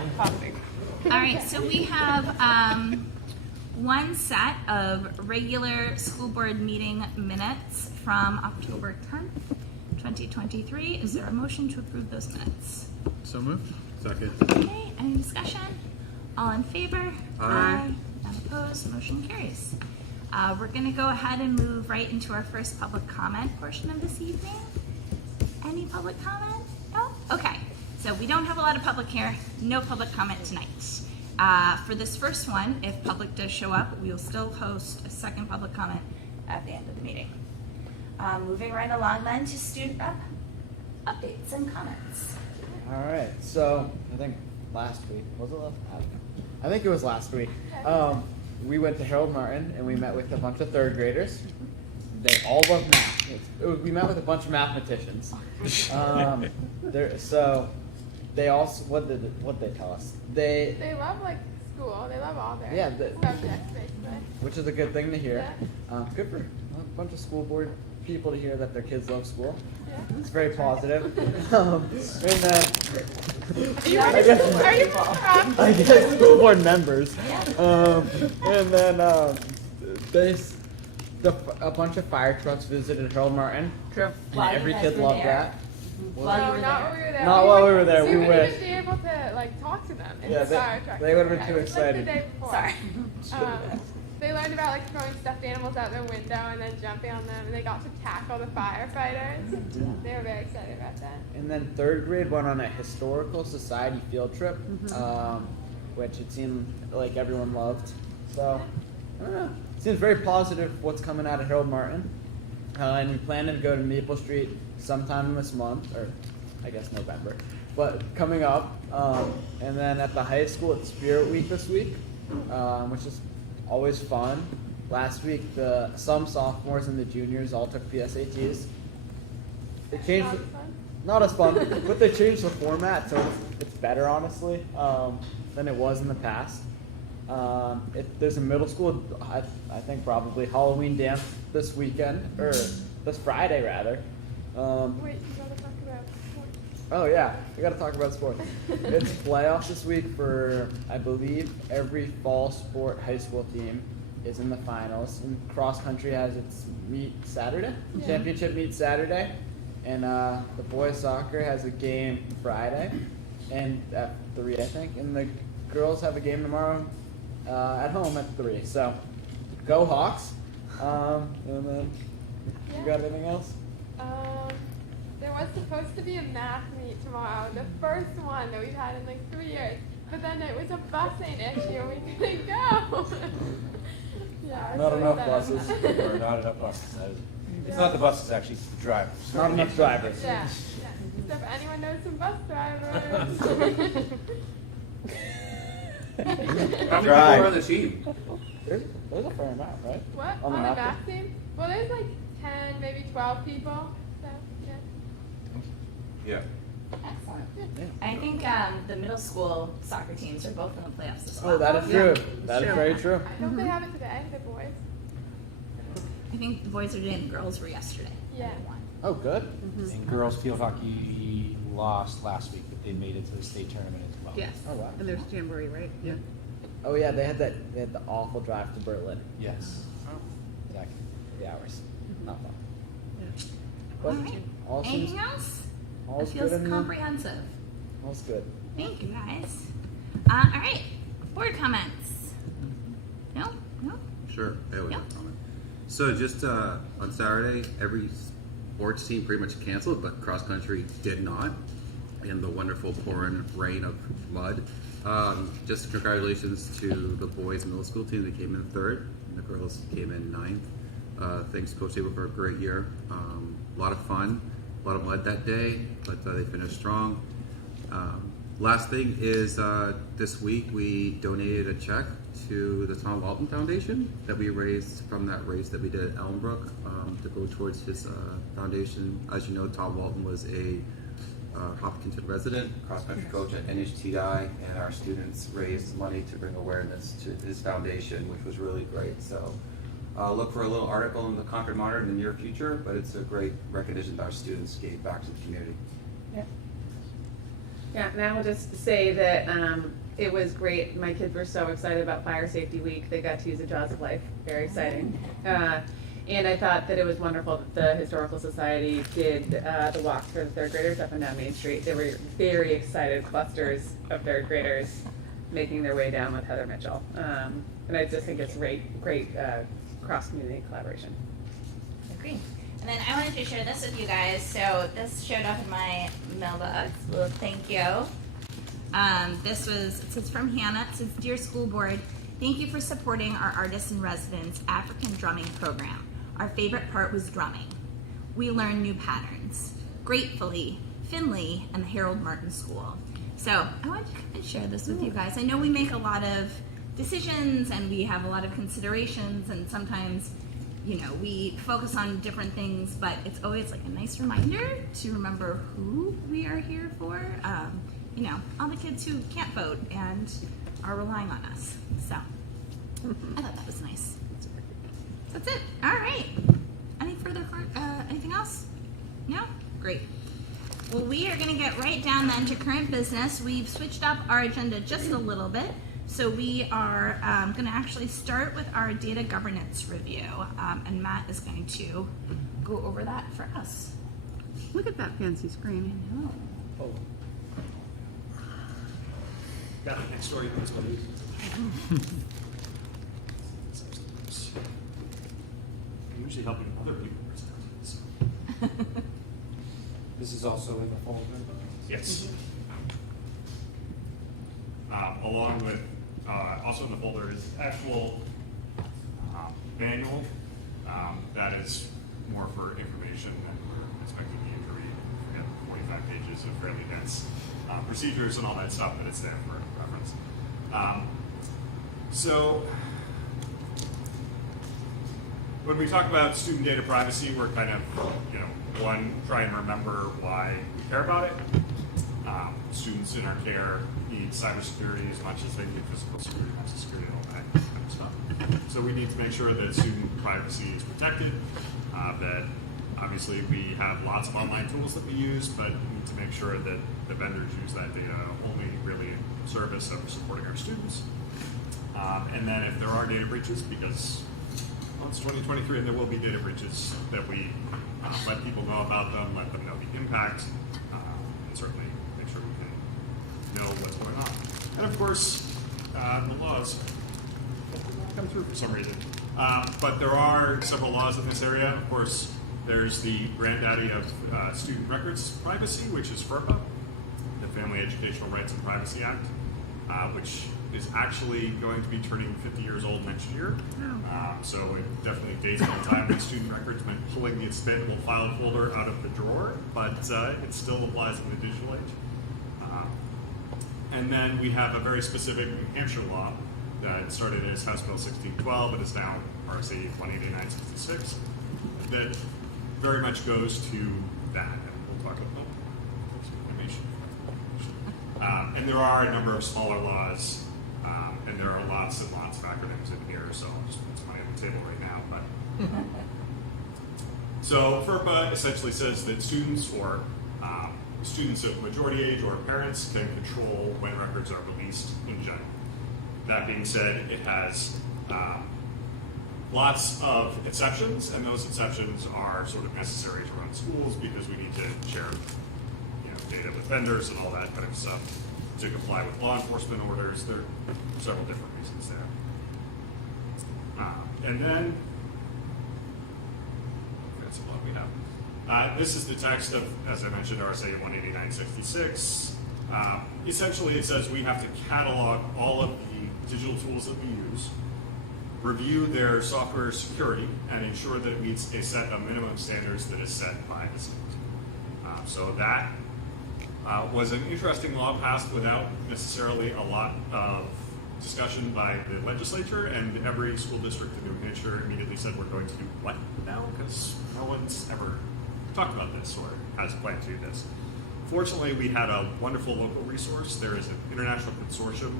Yeah, pausing. All right, so we have one set of regular school board meeting minutes from October 10th, 2023. Is there a motion to approve those minutes? So moved. Second. Okay, any discussion? All in favor? Aye. None opposed, motion carries. We're gonna go ahead and move right into our first public comment portion of this evening. Any public comment? No? Okay, so we don't have a lot of public here, no public comment tonight. For this first one, if public does show up, we will still host a second public comment at the end of the meeting. Moving right along then to student rep updates and comments. All right, so I think last week, was it last? I think it was last week. We went to Harold Martin and we met with a bunch of third graders. They all love math. We met with a bunch of mathematicians. So they also, what did they tell us? They love like school. They love all their subjects basically. Which is a good thing to hear. Yeah. Good for a bunch of school board people to hear that their kids love school. Yeah. It's very positive. And then Are you from? I guess school board members. And then a bunch of fire trucks visited Harold Martin. True. And every kid loved that. No, not when we were there. Not while we were there. So We we wish. wouldn't be able to like talk to them in Yeah, the fire truck. they would've been too It was, like, excited. the day before. Sorry. They learned about like throwing stuffed animals out the window and then jumping on them, and they got to tackle the firefighters. They were very excited about that. And then third grade went on a historical society field trip, which it seemed like everyone loved. So, I don't know. It seems very positive what's coming out of Harold Martin. And we plan to go to Maple Street sometime this month, or I guess November, but coming up. And then at the high school, it's Spirit Week this week, which is always fun. Last week, some sophomores and the juniors all took PSATs. They changed, not as fun, but they changed the format, so it's better, honestly, than it was in the past. There's a middle school, I think probably Halloween dance this weekend, or this Friday rather. Wait, you gotta talk about sports. Oh yeah, we gotta talk about sports. It's playoffs this week for, I believe, every fall sport high school team is in the finals. And cross country has its meet Saturday, championship meet Saturday, and the boys soccer has a game Friday, and at 3 I think, and the girls have a game tomorrow at home at 3. So go Hawks! And then you got anything else? There was supposed to be a math meet tomorrow, the first one that we've had in like 3 years, but then it was a busing issue and we couldn't go. Yeah, Not so enough sad. buses. Or not enough buses. It's not the buses, actually, it's the drivers. Not enough drivers. Yeah. So if anyone knows some bus drivers. How many people are on the team? There's a fair amount, right? What? On the On the math math team? Well, there's like 10, maybe 12 people. So, yeah. Yeah. Excellent. Yeah. I think the middle school soccer teams are both in the playoffs as well. Oh, that is true. That is very true. I hope they have it today, the boys. I think the boys are doing, the girls were yesterday. Yeah. They won. Oh, good. And girls field hockey lost last week, but they made it to the state tournament as well. Yes. Oh, wow. And there's Jamboree, right? Yeah. Oh yeah, they had the awful drive to Berlin. Yes. Oh. Exactly. The hours. Not fun. Yeah. But All right. all seems Anything else? That all's feels good in comprehensive. all's good. Thank you, guys. All right, board comments. No? No? Sure, I always Yeah. have a comment. So just on Saturday, every sports team pretty much canceled, but cross country did not. In the wonderful pouring rain of mud. Just congratulations to the boys middle school team. They came in 3rd, and the girls came in 9th. Thanks Coach Abel for a great year. A lot of fun, a lot of mud that day, but they finished strong. Last thing is this week we donated a check to the Tom Walton Foundation that we raised from that race that we did at Elmbrook to go towards his foundation. As you know, Tom Walton was a Hopkinton resident, cross-country coach at NHTI, and our students raised money to bring awareness to his foundation, which was really great. So look for a little article in the Concord Monitor in the near future, but it's a great recognition that our students gave back to the community. Yeah. Yeah, and I will just say that it was great. My kids were so excited about Fire Safety Week. They got to use the Jaws of Life. Very exciting. And I thought that it was wonderful that the Historical Society did the walk for the third graders up and down Main Street. They were very excited clusters of third graders making their way down with Heather Mitchell. And I just think it's great cross-community collaboration. Agree. And then I wanted to share this with you guys. So this showed up in my mailbox. Well, thank you. It says from Hannah. It says, "Dear School Board, thank you for supporting our Artists in Residence African drumming program. Our favorite part was drumming. We learned new patterns. Gratefully, Finley and the Harold Martin School." So I wanted to share this with you guys. I know we make a lot of decisions and we have a lot of considerations, and sometimes we focus on different things, but it's always like a nice reminder to remember who we are here for. All the kids who can't vote and are relying on us. So I thought that was nice. That's it. All right. Anything else? No? Great. Well, we are going to get right down then to current business. We've switched up our agenda just a little bit. So we are going to actually start with our data governance review, and Matt is going to go over that for us. Look at that fancy screen. I know. Oh. Got it next door, you can still use. I'm usually helping other people present. So. This is also in the folder? Yes. Along with, also in the folder is actual manual that is more for information than we're expecting you to read. We have 45 pages of fairly dense procedures and all that stuff, but it's there for reference. So when we talk about student data privacy, we're kind of, try and remember why we care about it. Students in our care need cybersecurity as much as they need physical security, mental security, and all that kind of stuff. So we need to make sure that student privacy is protected, that obviously we have lots of online tools that we use, but we need to make sure that the vendors use that data only really in service of supporting our students. And then if there are data breaches, because it's 2023 and there will be data breaches, that we let people know about them, let them know the impact, and certainly make sure we can know what's going on. And of course, the laws come through for some reason. But there are several laws in this area. Of course, there's the granddaddy of student records privacy, which is FERPA, the Family Educational Rights and Privacy Act, which is actually going to be turning 50 years old next year. So it definitely dates from the time when student records meant pulling the expandable file folder out of the drawer, but it still applies in the digital age. And then we have a very specific New Hampshire law that started as House Bill 1612 and is now RSA 18966 that very much goes to that. And we'll talk about animation. And there are a number of smaller laws, and there are lots and lots of acronyms in here, so I'll just put some money on the table right now. But so FERPA essentially says that students or students of majority age or parents can control when records are released in general. That being said, it has lots of exceptions, and those exceptions are sort of necessary to run schools because we need to share data with vendors and all that kind of stuff to comply with law enforcement orders. There are several different reasons there. And then, that's a lot we have. This is the text of, as I mentioned, RSA 18966. Essentially, it says we have to catalog all of the digital tools that we use, review their software security, and ensure that it meets a set of minimum standards that is set by the state. So that was an interesting law passed without necessarily a lot of discussion by the legislature, and every school district in New Hampshire immediately said, we're going to do what now? Because no one's ever talked about this or has planned to do this. Fortunately, we had a wonderful local resource. There is an international consortium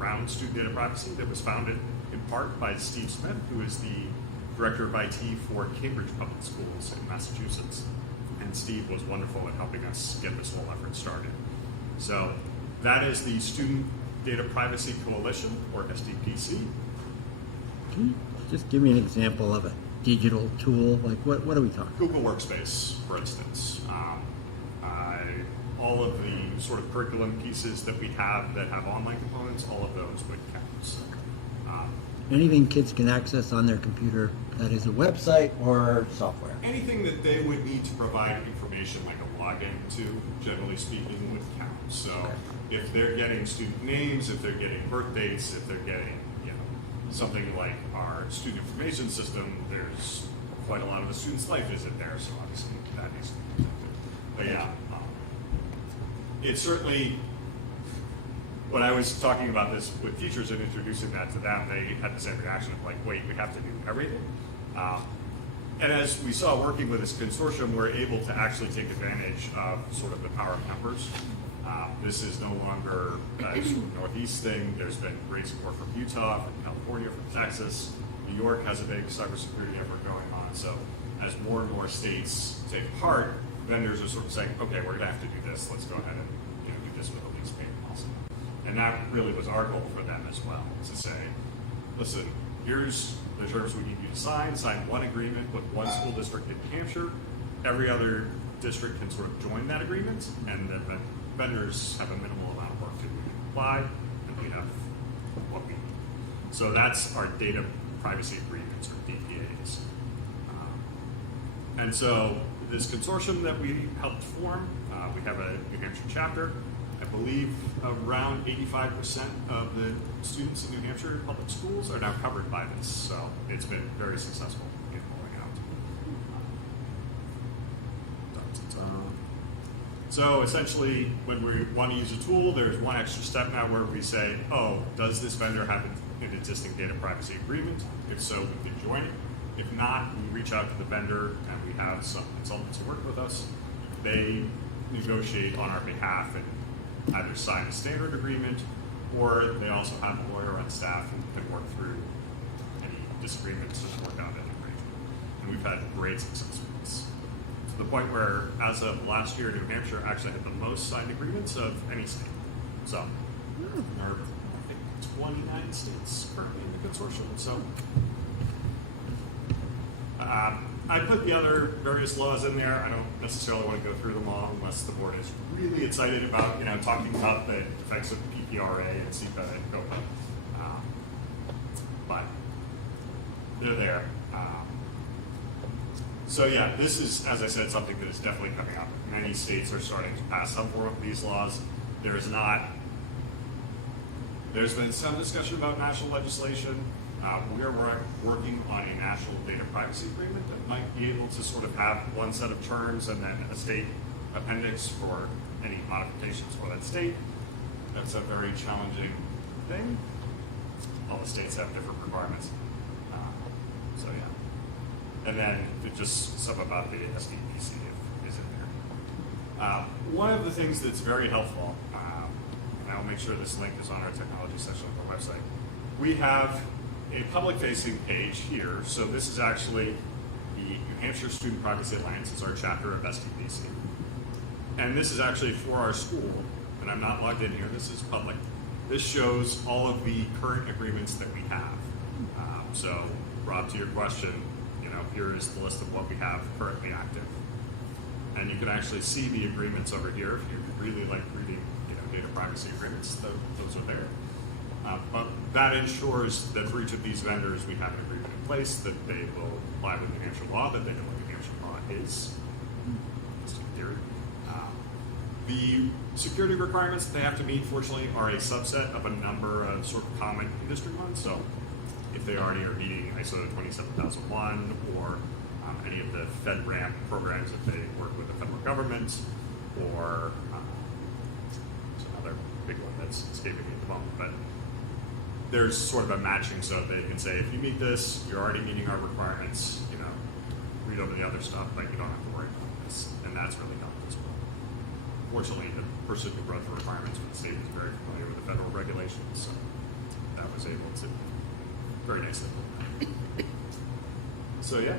around student data privacy that was founded in part by Steve Smith, who is the director of IT for Cambridge Public Schools in Massachusetts. And Steve was wonderful at helping us get this whole effort started. So that is the Student Data Privacy Coalition, or SDPC. Can you just give me an example of a digital tool? Like what are we talking? Google Workspace, for instance. All of the sort of curriculum pieces that we have that have online components, all of those would count. So, Anything kids can access on their computer that is a website or software? anything that they would need to provide information like a login to, generally speaking, would count. So if they're getting student names, if they're getting birth dates, if they're getting, something like our student information system, there's quite a lot of the student's life is in there, so obviously that needs to be protected. But yeah, it's certainly, when I was talking about this with teachers and introducing that to them, they had the same reaction of like, wait, we have to do everything? And as we saw working with this consortium, we're able to actually take advantage of sort of the power of numbers. This is no longer a sort of Northeast thing. There's been great support from Utah, from California, from Texas. New York has a big cybersecurity effort going on. So as more and more states take part, vendors are sort of saying, okay, we're gonna have to do this. Let's go ahead and do this with the least pain possible. And that really was our goal for them as well, to say, listen, here's the terms we need you to sign one agreement with one school district in New Hampshire. Every other district can sort of join that agreement, and the vendors have a minimal amount of work to do to comply, and we have what we need. So that's our data privacy agreements, or DPAs. And so this consortium that we helped form, we have a New Hampshire chapter. I believe around 85% of the students in New Hampshire public schools are now covered by this, so it's been very successful in rolling out. So essentially, when we want to use a tool, there's one extra step now where we say, oh, does this vendor have an existing data privacy agreement? If so, we can join it. If not, we reach out to the vendor, and we have some consultants who work with us. They negotiate on our behalf and either sign a standard agreement, or they also have a lawyer on staff who can work through any disagreements and work out an agreement. And we've had great success with this. To the point where, as of last year, New Hampshire actually had the most signed agreements of any state. So, there are, I think, 29 states currently in the consortium. So, I put the other various laws in there. I don't necessarily want to go through them all unless the board is really excited about, talking about the effects of PPRA and CPA and COPA. But they're there. So yeah, this is, as I said, something that is definitely coming up. Many states are starting to pass some form of these laws. There's been some discussion about national legislation. We're working on a national data privacy agreement that might be able to sort of have one set of terms and then a state appendix for any modifications for that state. That's a very challenging thing. All the states have different requirements. So yeah. And then just some about the SDPC is in there. One of the things that's very helpful, and I'll make sure this link is on our technology section of our website, we have a public-facing page here. So this is actually the New Hampshire Student Privacy Alliance. It's our chapter of SDPC. And this is actually for our school, and I'm not logged in here. This is public. This shows all of the current agreements that we have. So, Rob, to your question, here is the list of what we have currently active. And you can actually see the agreements over here. If you really like reading, data privacy agreements, those are there. But that ensures that for each of these vendors, we have an agreement in place that they will comply with New Hampshire law, that they know what New Hampshire law is. Just in theory. The security requirements that they have to meet, fortunately, are a subset of a number of sort of common industry ones. So if they already are meeting ISO 27001 or any of the FedRAMP programs if they work with the federal government, or another big one that's escaping me at the moment, but there's sort of a matching so they can say, if you meet this, you're already meeting our requirements, read over the other stuff, but you don't have to worry about this. And that's really helped as well. Fortunately, the person who wrote the requirements for the state was very familiar with the federal regulations, so that was able to very nicely. So yeah,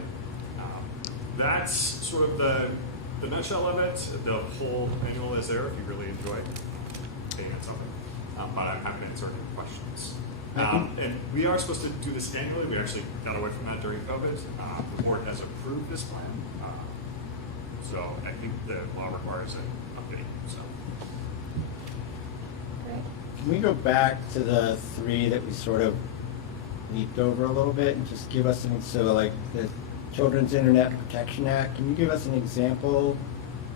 that's sort of the nutshell of it. The whole manual is there if you really enjoy statements of it. But I'm happy to answer any questions. And we are supposed to do this annually. We actually got away from that during COVID. The board has approved this plan. So I think the law requires an update. So Can we go back to the three that we sort of leaped over a little bit and just give us like the Children's Internet Protection Act, can you give us an example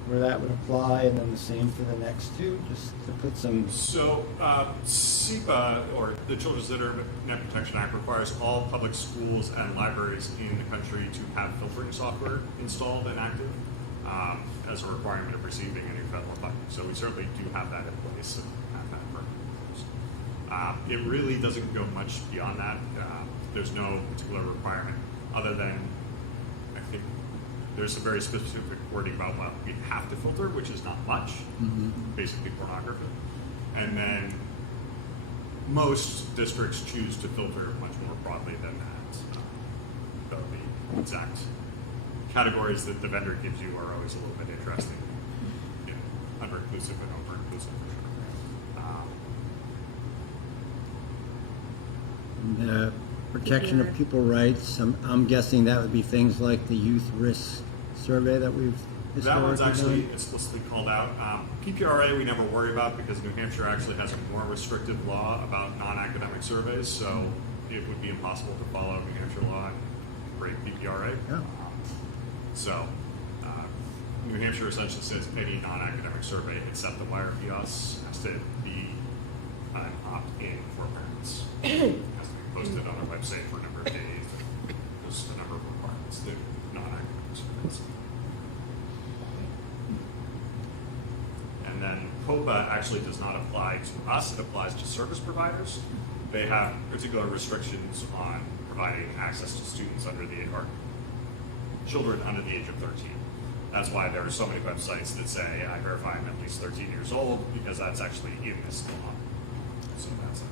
where that would apply, and then the same for the next two, just to put some... So SEPA, or the Children's Internet Protection Act, requires all public schools and libraries in the country to have filtering software installed and active as a requirement of receiving any federal funding. So we certainly do have that in place and have that for it really doesn't go much beyond that. There's no particular requirement other than, I think, there's some very specific wording about what we have to filter, which is not much, basically pornography. And then most districts choose to filter much more broadly than that. Though the exact categories that the vendor gives you are always a little bit interesting, under-inclusive and over-inclusive for sure. The protection of pupil rights, I'm guessing that would be things like the youth risk survey that we've That one's actually done. explicitly called out. PPRA we never worry about because New Hampshire actually has a more restrictive law about non-academic surveys, so it would be impossible to follow New Hampshire law and break PPRA. Yeah. So New Hampshire essentially says any non-academic survey except the wire kiosks has to be an opt-in for parents. It has to be posted on our website for a number of days. There's a number of requirements to non-academic surveys. And then POPA actually does not apply to us, it applies to service providers. They have particular restrictions on providing access to students under the or children under the age of 13. That's why there are so many websites that say, I verify I'm at least 13 years old, because that's actually in this law. So that's it.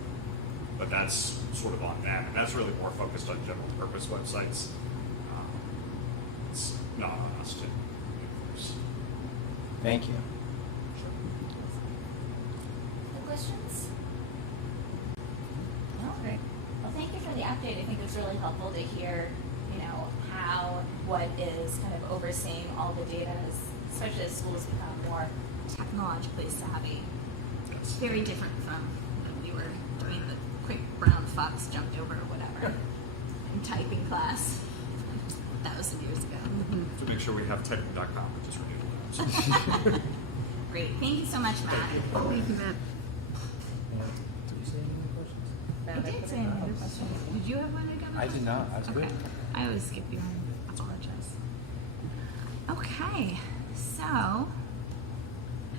But that's sort of on them, and that's really more focused on general purpose websites. It's not on us to enforce. Thank you. No questions? No? Great. Well, thank you for the update. I think it was really helpful to hear, what is kind of overseeing all the data, especially as schools become more technologically savvy. Yes. Very different from when we were doing the quick brown fox jumped over or whatever in typing class 1,000 years ago. To make sure we have typing.com, which is renewable. Great. Thank you so much, Matt. Thank you, Matt. Did you say any questions? I did say any other questions. Did you have one again? I did not. I was Okay. good. I always skip you. I apologize. Okay, so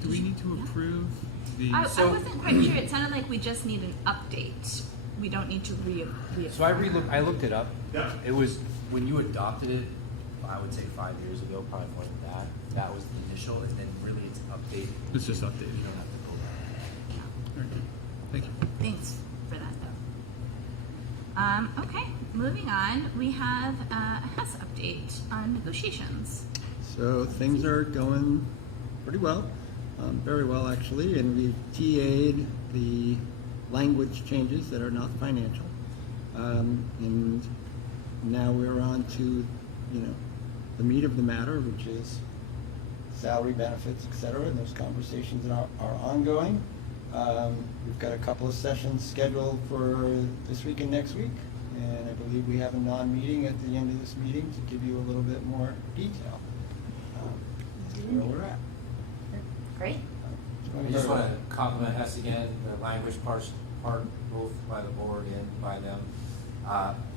Do we need to approve the? I wasn't quite sure. It sounded like we just need an update. We don't need to So I looked it up. Yeah. It was when you adopted it, I would say 5 years ago, probably more than that. That was the initial, and then really it's updated. It's just updated. You don't have to go back. Okay. Thank you. Thanks for that, though. Okay, moving on. We have a HES update on negotiations. So things are going pretty well, very well actually, and we've TA'd the language changes that are not financial. And now we're on to, the meat of the matter, which is salary, benefits, et cetera, and those conversations are ongoing. We've got a couple of sessions scheduled for this week and next week, and I believe we have a non-meeting at the end of this meeting to give you a little bit more detail. That's where we're at. Great. I just want to compliment Hess again, the language part both by the board and by them.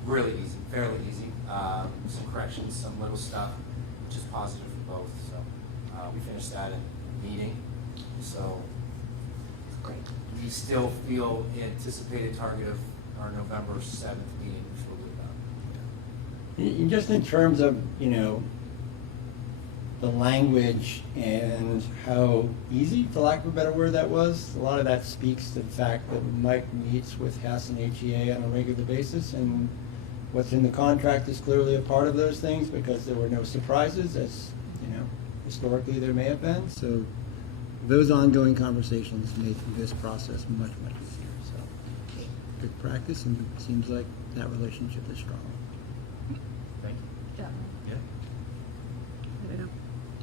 Really easy, fairly easy. Some corrections, some little stuff, which is positive for both. So we finished that in meeting. So Great. we still feel anticipated target of our November 7th meeting, which we'll do about. Just in terms of, the language and how easy, for lack of a better word, that was, a lot of that speaks to the fact that Mike meets with Hess and HEA on a regular basis, and what's in the contract is clearly a part of those things because there were no surprises, as, historically there may have been. So those ongoing conversations make this process much, much easier. So good practice, and it seems like that relationship is strong. Thank you. Yeah. I don't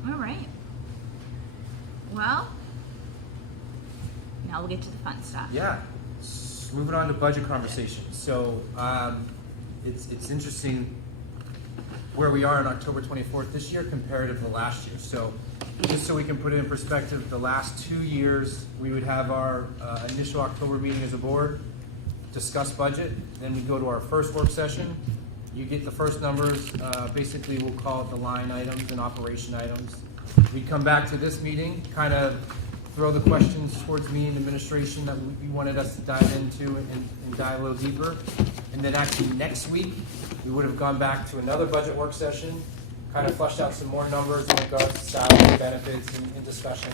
know. All right. Well, now we'll get to the fun stuff. Yeah. Moving on to budget conversation. So it's interesting where we are on October 24th this year comparative to last year. So just so we can put it in perspective, the last 2 years we would have our initial October meeting as a board, discuss budget, then we go to our first work session. You get the first numbers, basically we'll call it the line items and operation items. We come back to this meeting, kind of throw the questions towards me and administration that you wanted us to dive into and dive a little deeper. And then actually next week, we would have gone back to another budget work session, kind of flushed out some more numbers in regards to salary, benefits, and discussion.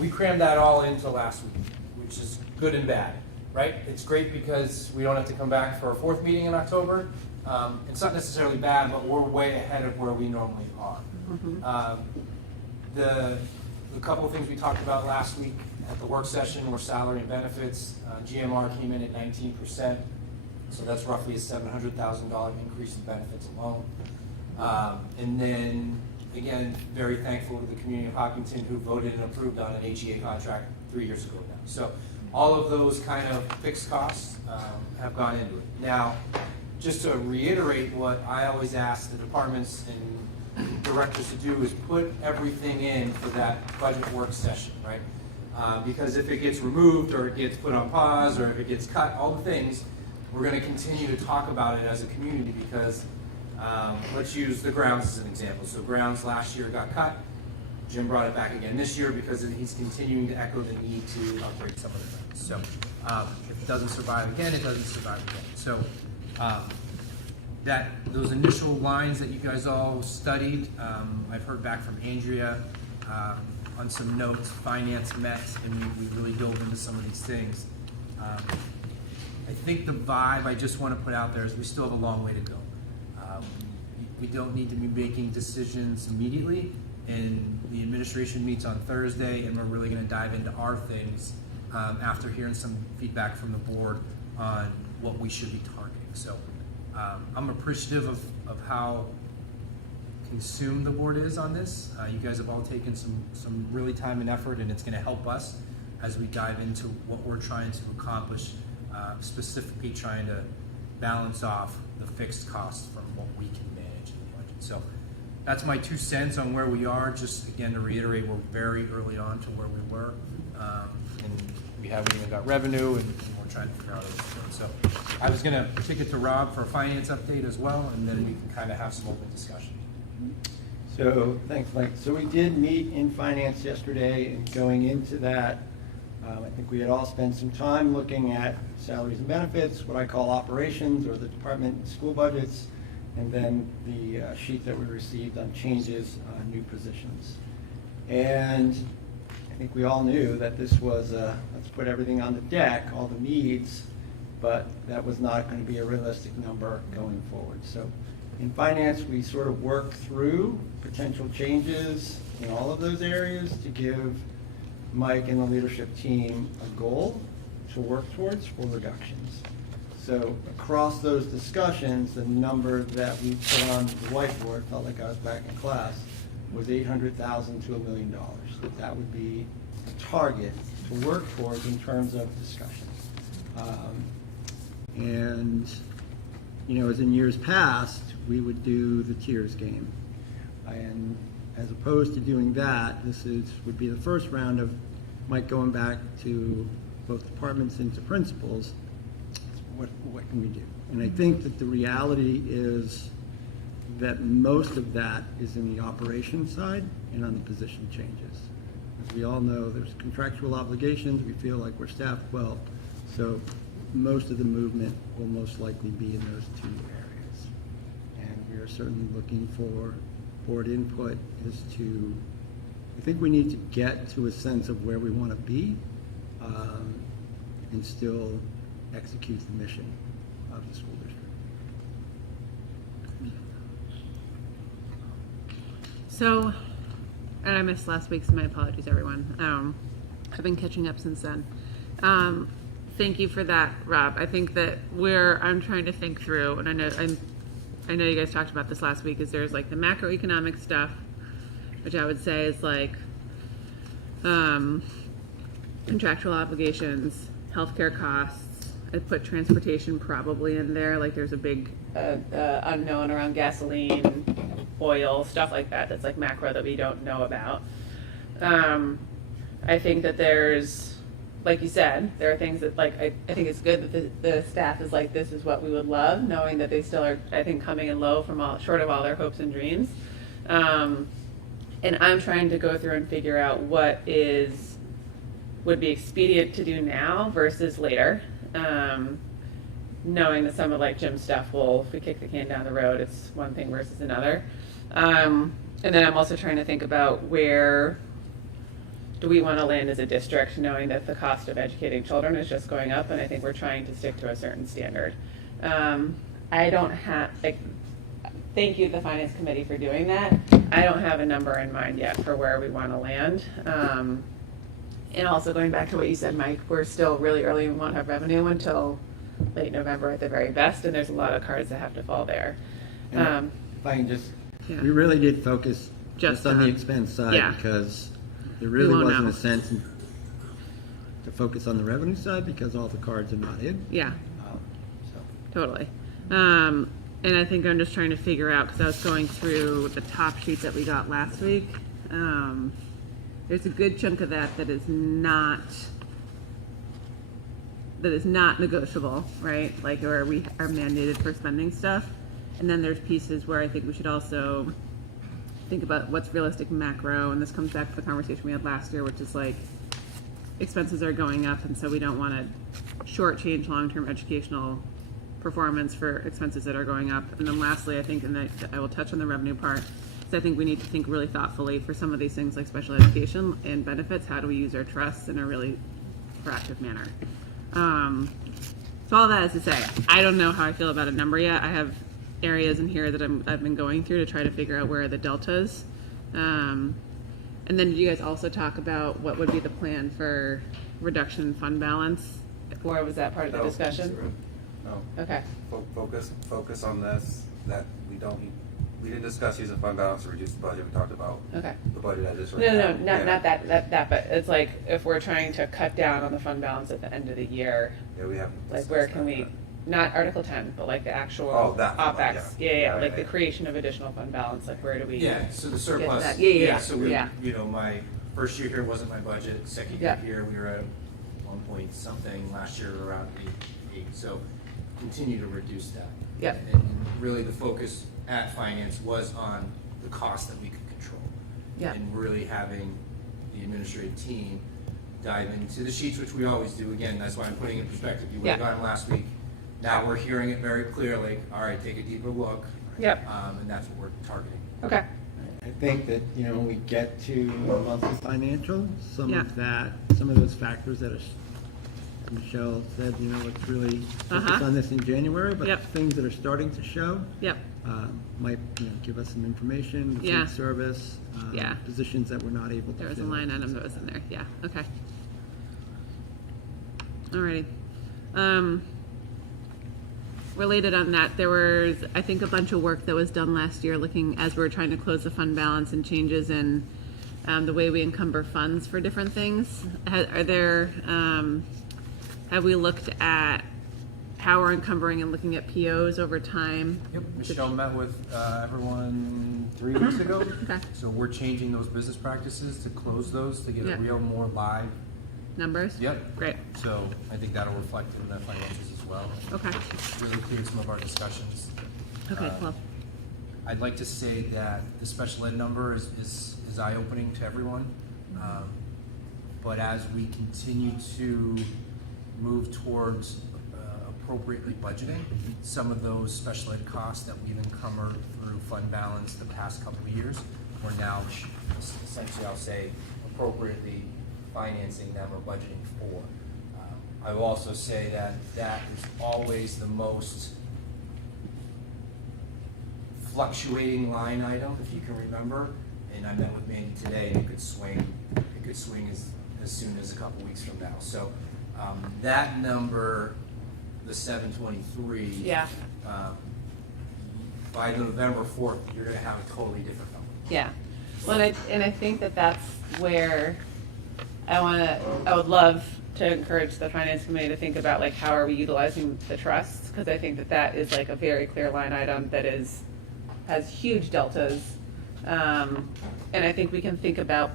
We crammed that all into last week, which is good and bad, right? It's great because we don't have to come back for a fourth meeting in October. It's not necessarily bad, but we're way ahead of where we normally are. The couple of things we talked about last week at the work session were salary and benefits. GMR came in at 19%, so that's roughly a $700,000 increase in benefits alone. And then, again, very thankful to the community of Hopkinton who voted and approved on an HEA contract 3 years ago now. So all of those kind of fixed costs have gone into it. Now, just to reiterate what I always ask the departments and directors to do is put everything in for that budget work session, right? Because if it gets removed or it gets put on pause or if it gets cut, all the things, we're going to continue to talk about it as a community because let's use the grounds as an example. So grounds last year got cut. Jim brought it back again this year because he's continuing to echo the need to upgrade some of the things. So if it doesn't survive again, it doesn't survive again. So those initial lines that you guys all studied, I've heard back from Andrea on some notes. Finance met, and we really dove into some of these things. I think the vibe I just want to put out there is we still have a long way to go. We don't need to be making decisions immediately, and the administration meets on Thursday, and we're really going to dive into our things after hearing some feedback from the board on what we should be targeting. So I'm appreciative of how consumed the board is on this. You guys have all taken some really time and effort, and it's going to help us as we dive into what we're trying to accomplish, specifically trying to balance off the fixed costs from what we can manage in the budget. So that's my 2 cents on where we are. Just again to reiterate, we're very early on to where we were, and we haven't even got revenue, and we're trying to figure out everything. So I was going to kick it to Rob for a finance update as well, and then we can kind of have some open discussion. So, thanks, Mike. So we did meet in finance yesterday, and going into that, I think we had all spent some time looking at salaries and benefits, what I call operations, or the department and school budgets, and then the sheet that we received on changes, new positions. And I think we all knew that this was, let's put everything on the deck, all the needs, but that was not going to be a realistic number going forward. So in finance, we sort of worked through potential changes in all of those areas to give Mike and the leadership team a goal to work towards for reductions. So across those discussions, the number that we put on the whiteboard, felt like I was back in class, was $800,000 to $1 million. That would be a target to work towards in terms of discussions. And you know, as in years past, we would do the tiers game. And as opposed to doing that, this would be the first round of Mike going back to both departments and to principals. What can we do? And I think that the reality is that most of that is in the operations side and on the position changes. As we all know, there's contractual obligations. We feel like we're staffed well. So most of the movement will most likely be in those 2 areas. And we are certainly looking for board input as to, I think we need to get to a sense of where we want to be and still execute the mission of the school district. So, and I missed last week's, my apologies, everyone. I've been catching up since then. Thank you for that, Rob. I think that where I'm trying to think through, and I know you guys talked about this last week, is there's like the macroeconomic stuff, which I would say is like contractual obligations, healthcare costs. I'd put transportation probably in there. Like there's a big Unknown around gasoline, oil, stuff like that. That's like macro that we don't know about. I think that there's, like you said, there are things that like I think it's good that the staff is like, this is what we would love, knowing that they still are, I think, coming in low from short of all their hopes and dreams. And I'm trying to go through and figure out what would be expedient to do now versus later. Knowing that some of like Jim's stuff if we kick the can down the road, it's one thing versus another. And then I'm also trying to think about where do we want to land as a district, knowing that the cost of educating children is just going up, and I think we're trying to stick to a certain standard. I don't have, thank you to the Finance Committee for doing that. I don't have a number in mind yet for where we want to land. And also going back to what you said, Mike, we're still really early. We won't have revenue until late November at the very best, and there's a lot of cards that have to fall there. And if I can just, Yeah. we really did focus Just just on the on- expense side yeah. because there really won't wasn't know. a sense to focus on the revenue side because all the cards are not in. Yeah, So. totally. And I think I'm just trying to figure out, because I was going through the top sheet that we got last week. There's a good chunk of that is not negotiable, right? Like where we are mandated for spending stuff. And then there's pieces where I think we should also think about what's realistic macro, and this comes back to the conversation we had last year, which is like expenses are going up, and so we don't want to shortchange long-term educational performance for expenses that are going up. And then lastly, I think, and I will touch on the revenue part, because I think we need to think really thoughtfully for some of these things like special education and benefits. How do we use our trusts in a really proactive manner? So all that is to say, I don't know how I feel about a number yet. I have areas in here that I've been going through to try to figure out where are the deltas. And then did you guys also talk about what would be the plan for reduction in fund balance? Or was that part of the discussion? No. Okay. Focus on this, that we didn't discuss using fund balance to reduce the budget. We talked about Okay. the budget as is right No, now. not that, but it's like if we're trying to cut down on the fund balance at the end of the year, Yeah, we have. like where can we, not Article 10, but like the actual Oh, that fund OpEx. balance, Yeah, Right, like the right. creation of additional fund balance, like where do we? Yeah, so the surplus. that. Yeah. So we, Yeah. you know, my first year here wasn't my budget. Second Yeah. year here, we were at 1 point something. Last year, around eight. So continue to reduce that. Yeah. And really, the focus at finance was on the cost that we could control. Yeah. And really having the administrative team dive into the sheets, which we always do. Again, that's why I'm putting it in perspective. You would have Yeah. gotten last week. Now we're hearing it very clearly. All right, take a deeper look. Yep. And that's what we're targeting. Okay. I think that, when we get to monthly financial, some Yeah. of those factors that Michelle said, let's really focus on this in January, but Yep. things that are starting to show Yep. might, give us some information, the Yeah. food service, Yeah. positions that we're not able to There was a fill, line things item that like was in there. Yeah. Okay. Alrighty. Related on that, there was, I think, a bunch of work that was done last year looking as we were trying to close the fund balance and changes in the way we encumber funds for different things. Have we looked at how we're encumbering and looking at POs over time? Yep, Michelle met with everyone 3 weeks ago. Okay. So we're changing those business practices to close those to get Yeah. a real more live. Numbers? Yep. Great. So I think that'll reflect in the financials as well. Okay. Really cleared some of our discussions. Okay, cool. I'd like to say that the special ed number is eye-opening to everyone. But as we continue to move towards appropriately budgeting, some of those special ed costs that we've encumbered through fund balance the past couple of years, we're now essentially, I'll say, appropriately financing them or budgeting for. I will also say that that is always the most fluctuating line item, if you can remember. And I met with Mandy today, and it could swing as as soon as a couple weeks from now. So that number, the 723, Yeah. By November 4th, you're going to have a totally different number. Yeah. Well, and I think that that's where I would love to encourage the finance committee to think about, like, how are we utilizing the trusts? Because I think that that is like a very clear line item that has huge deltas. And I think we can think about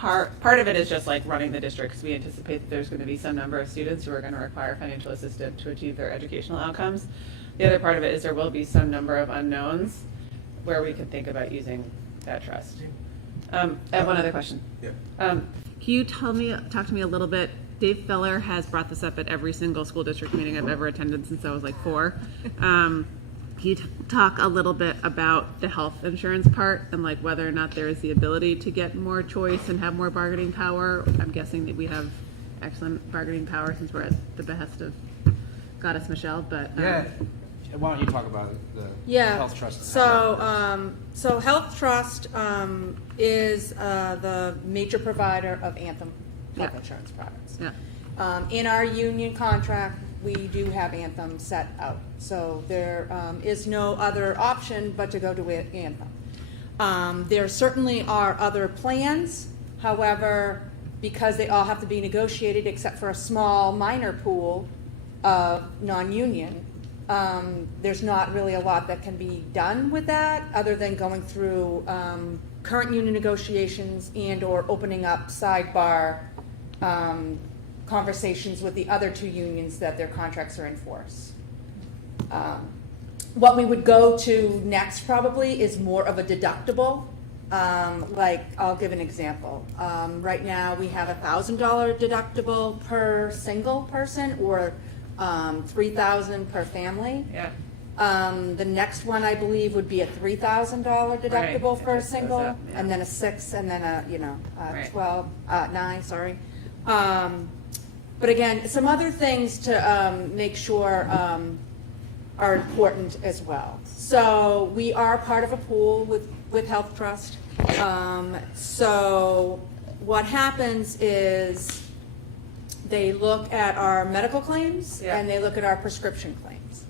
part of it is just like running the district, because we anticipate that there's going to be some number of students who are going to require financial assistance to achieve their educational outcomes. The other part of it is there will be some number of unknowns where we can think about using that trust. I have one other question. Yeah. Can you talk to me a little bit? Dave Feller has brought this up at every single school district meeting I've ever attended since I was like 4. Can you talk a little bit about the health insurance part and like whether or not there is the ability to get more choice and have more bargaining power? I'm guessing that we have excellent bargaining power since we're at the behest of Goddess Michelle, but Yeah. Why don't you talk about the health trust? So Health Trust is the major provider of Anthem health insurance products. Yeah. In our union contract, we do have Anthem set out. So there is no other option but to go to Anthem. There certainly are other plans. However, because they all have to be negotiated except for a small minor pool of non-union, there's not really a lot that can be done with that other than going through current union negotiations and or opening up sidebar conversations with the other 2 unions that their contracts are in force. What we would go to next probably is more of a deductible. Like, I'll give an example. Right now we have $1,000 deductible per single person or $3,000 per family. Yeah. The next one I believe would be a $3,000 deductible Right. for It a just single, goes up, yeah. and then a 6, and then a Right. 9. Sorry. But again, some other things to make sure are important as well. So we are part of a pool with Health Trust. So what happens is they look at our medical claims and they look at our prescription claims.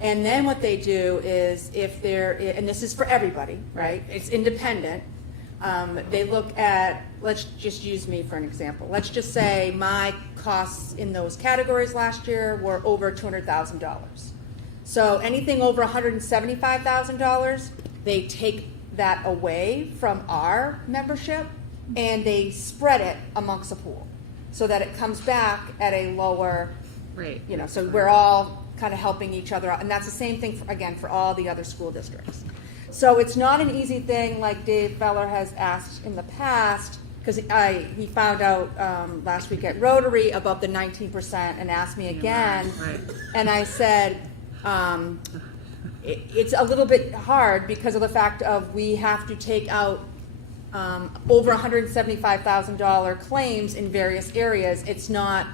And then what they do is if they're, and this is for everybody, right? It's independent. They look at, let's just use me for an example. Let's just say my costs in those categories last year were over $200,000. So anything over $175,000, they take that away from our membership and they spread it amongst a pool so that it comes back at a lower, so we're all kind of helping each other out. And that's the same thing, for all the other school districts. So it's not an easy thing like Dave Feller has asked in the past, because he found out last week at Rotary about the 19% and asked me again. Right. And I said, it's a little bit hard because of the fact of we have to take out over $175,000 claims in various areas. It's not,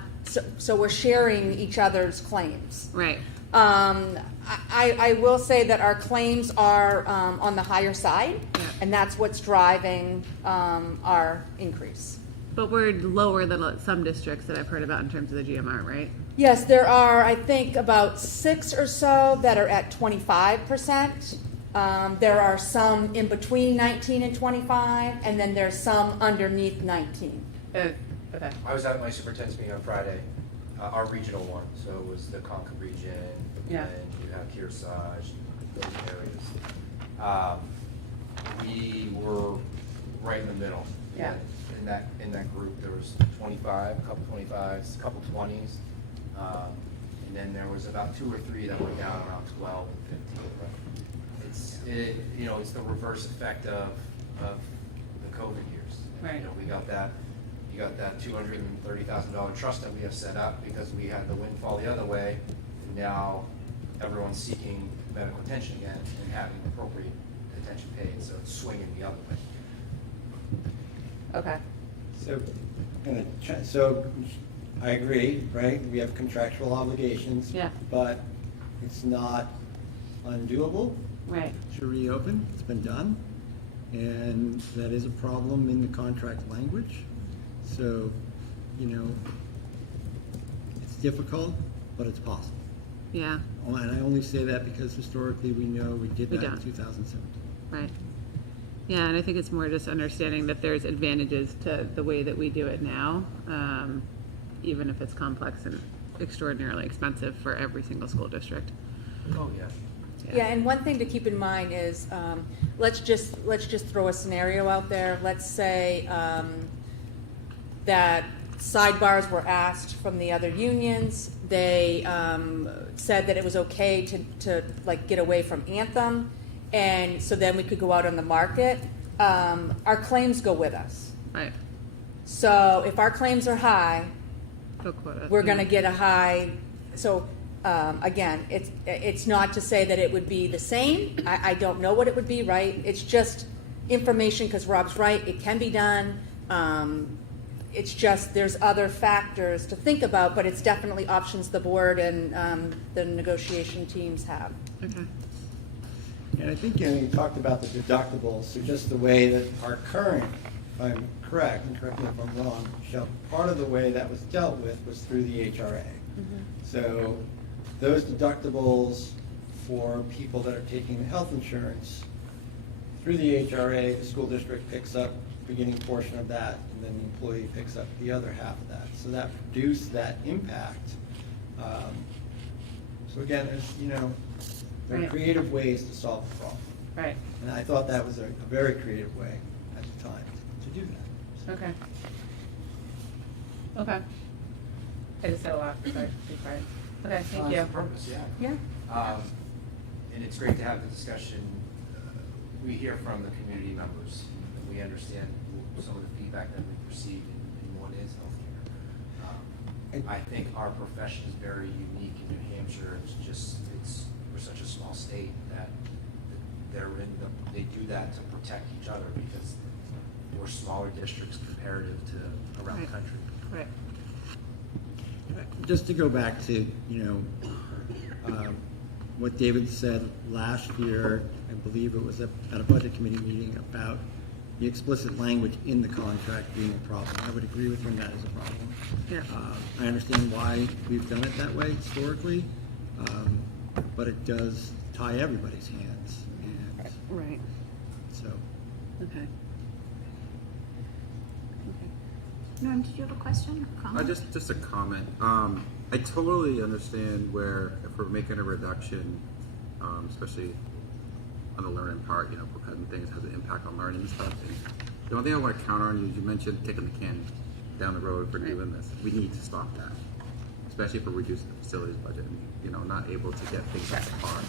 so we're sharing each other's claims. Right. I will say that our claims are on the higher side, and that's what's driving our increase. But we're lower than some districts that I've heard about in terms of the GMR, right? Yes, there are, I think, about 6 or so that are at 25%. There are some in between 19 and 25, and then there's some underneath 19. Okay. I was at my superintendent's meeting on Friday, our regional one, so it was the Concord region, Yeah. and you have Kearsarge, those areas. We were right in the middle. Yeah. In that group, there was 25, a couple 25s, a couple 20s, and then there was about 2 or 3 that were down around 12 and 15. It's the reverse effect of the COVID years. Right. We got that. You got that $230,000 trust that we have set up because we had the windfall the other way, and now everyone's seeking medical attention again and having appropriate attention paid, so it's swinging the other way. Okay. So I agree, right? We have contractual obligations. Yeah. But it's not undoable Right. to reopen. It's been done. And that is a problem in the contract language. So, you know, it's difficult, but it's possible. Yeah, And I only say that because historically we know we did We that in don't. 2017. right. Yeah, and I think it's more just understanding that there's advantages to the way that we do it now, even if it's complex and extraordinarily expensive for every single school district. Oh, yeah. Yeah, and one thing to keep in mind is, let's just throw a scenario out there. Let's say that sidebars were asked from the other unions. They said that it was okay to like get away from Anthem, and so then we could go out on the market. Our claims go with us. Right. So if our claims are high, Go quota. we're going to get a high. So again, it's not to say that it would be the same. I don't know what it would be, right? It's just information, because Rob's right, it can be done. It's just there's other factors to think about, but it's definitely options the board and the negotiation teams have. Okay. And I think, you know, you talked about the deductibles, so just the way that our current, if I'm correct, and correct me if I'm wrong, Michelle, part of the way that was dealt with was through the HRA. So those deductibles for people that are taking the health insurance, through the HRA, the school district picks up the beginning portion of that, and then the employee picks up the other half of that. So that reduced that impact. So again, there's, you know, there are Right. creative ways to solve the problem. Right. And I thought that was a very creative way at the time to do that. Okay. Okay. I just said a lot, sorry, be quiet. Okay, thank Well, you. that's the purpose, yeah. Yeah. And it's great to have the discussion. We hear from the community members, and we understand some of the feedback that we've received, and one is healthcare. I think our profession is very unique in New Hampshire. We're such a small state that they do that to protect each other, because we're smaller districts comparative to around the Right. country. Right. Just to go back to, you know, what David said last year, I believe it was at a budget committee meeting, about the explicit language in the contract being a problem. I would agree with him that is a problem. Yeah. I understand why we've done it that way historically, but it does tie everybody's hands. And Right. so, Okay. Okay. Norm, did you have a question or comment? Just a comment. I totally understand where if we're making a reduction, especially on the learning part, you know, having things has an impact on learning and stuff. And the one thing I want to counter on you, you mentioned kicking the can down the road for doing this. We need to stop that, especially if we're reducing the facilities budget and, you know, not able to get things up to par.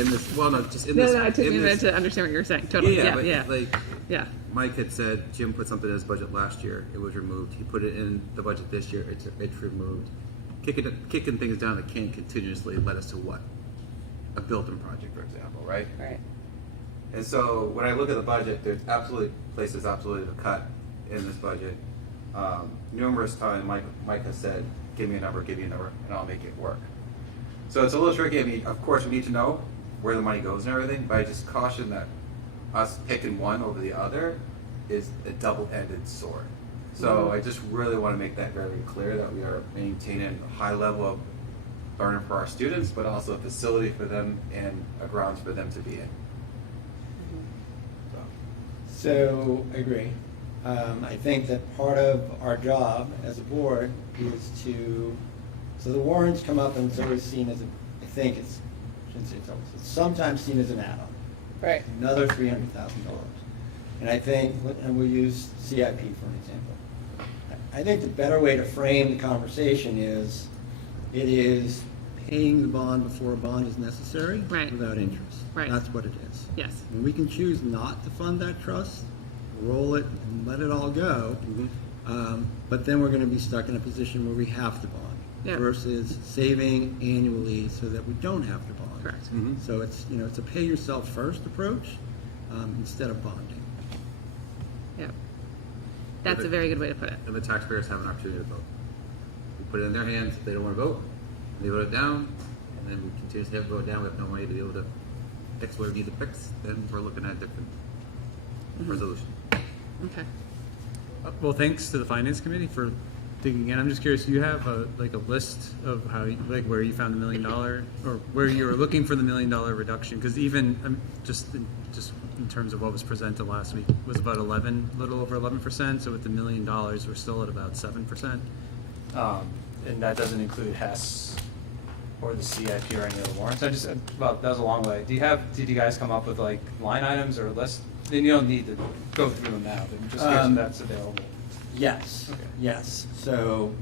In this, well, no, just in this. No, it took in me a minute this- to understand what you were saying. Totally. Yeah, Yeah. but Yeah. like Yeah. Mike had said, Jim put something in his budget last year. It was removed. He put it in the budget this year. It's removed. Kicking things down the can continuously led us to what? A building project, for example, right? Right. And so when I look at the budget, there's absolutely places absolutely to cut in this budget. Numerous times, Mike has said, give me a number, and I'll make it work. So it's a little tricky. I mean, of course, we need to know where the money goes and everything, but I just caution that us picking one over the other is a double-ended sword. So I just really want to make that very clear that we are maintaining a high level of learning for our students, but also a facility for them and a grounds for them to be in. So, I agree. I think that part of our job as a board is to, so the warrants come up and it's always seen as I think it's, I shouldn't say it's always, it's sometimes seen as an add-on. Right. Another $300,000. And I think, and we'll use CIP for an example. I think the better way to frame the conversation is, it is paying the bond before a bond is necessary. Right. Without interest. Right. That's what it is. Yes. And we can choose not to fund that trust, roll it and let it all go. But then we're going to be stuck in a position where we have to bond. Yeah. Versus saving annually so that we don't have to bond. Correct. So it's, you know, it's a pay yourself first approach instead of bonding. Yeah. That's a very good way to put it. And the taxpayers have an opportunity to vote. We put it in their hands. If they don't want to vote, they vote it down, and then we continuously have to vote down. We have no money to be able to fix what we need to fix. Then we're looking at a different resolution. Okay. Well, thanks to the finance committee for digging in. I'm just curious. Do you have a list of how where you found the $1 million, or where you were looking for the $1 million reduction? Because even just in terms of what was presented last week, was about little over 11%. So with the $1 million, we're still at about 7%. And that doesn't include HES or the CIP or any of the warrants. That was a long way. Did you guys come up with like line items or lists? Then you don't need to go through them now, but I'm just curious if that's available. Yes, Okay. yes. So,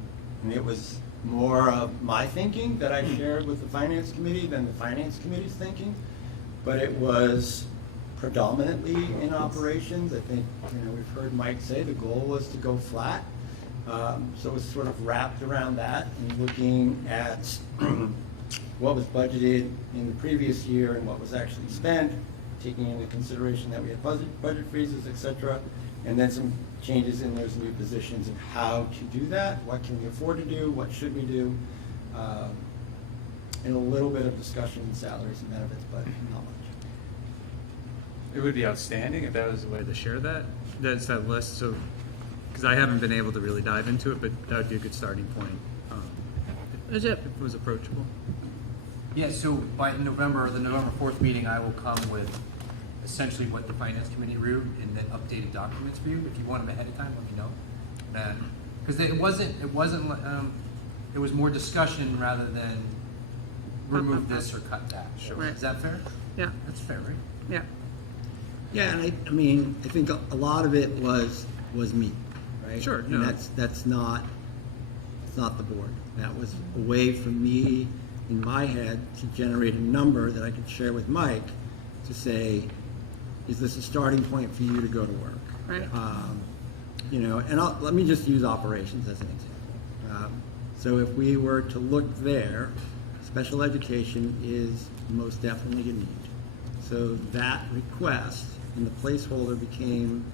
and it was more of my thinking that I shared with the finance committee than the finance committee's thinking, but it was predominantly in operations. I think, we've heard Mike say the goal was to go flat. So it was sort of wrapped around that and looking at what was budgeted in the previous year and what was actually spent, taking into consideration that we had budget freezes, et cetera, and then some changes in those new positions and how to do that, what can we afford to do, what should we do, and a little bit of discussion in salaries and benefits, but not much. It would be outstanding if that was a way to share that. That's that list. So, because I haven't been able to really dive into it, but that would be a good starting point. If it was approachable. Yeah, so by the November 4th meeting, I will come with essentially what the finance committee wrote and then updated documents for you. If you want them ahead of time, let me know. Because it was more discussion rather than remove this or cut that. Sure. Right. Is that fair? Yeah, That's fair, right? yeah. Yeah, and I think a lot of it was me, right? Sure, And no. that's not the board. That was a way for me in my head to generate a number that I could share with Mike to say, is this a starting point for you to go to work? Right. And let me just use operations as an example. So if we were to look there, special education is most definitely a need. So that request and the placeholder became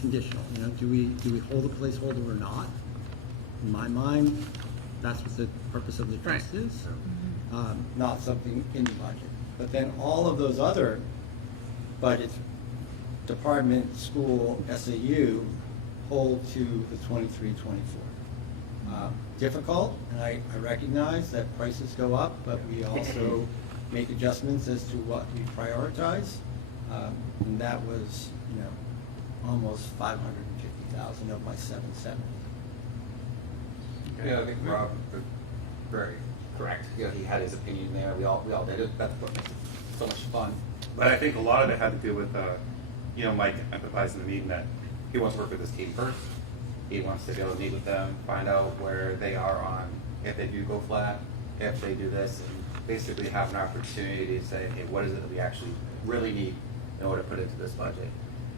conditional. Do we hold a placeholder or not? In my mind, that's what the purpose of the trust is. Not something in the budget. But then all of those other budgets, department, school, SAU, hold to the 23-24. Difficult, and I recognize that prices go up, but we also make adjustments as to what we prioritize. And that was, almost 550,000 of my 770. Yeah, I think Rob is very correct. He had his opinion there. We all did it. That's what makes it so much fun. But I think a lot of it had to do with, Mike emphasized in the meeting that he wants to work with his team first. He wants to be able to meet with them, find out where they are on, if they do go flat, if they do this, and basically have an opportunity to say, hey, what is it that we actually really need in order to put into this budget?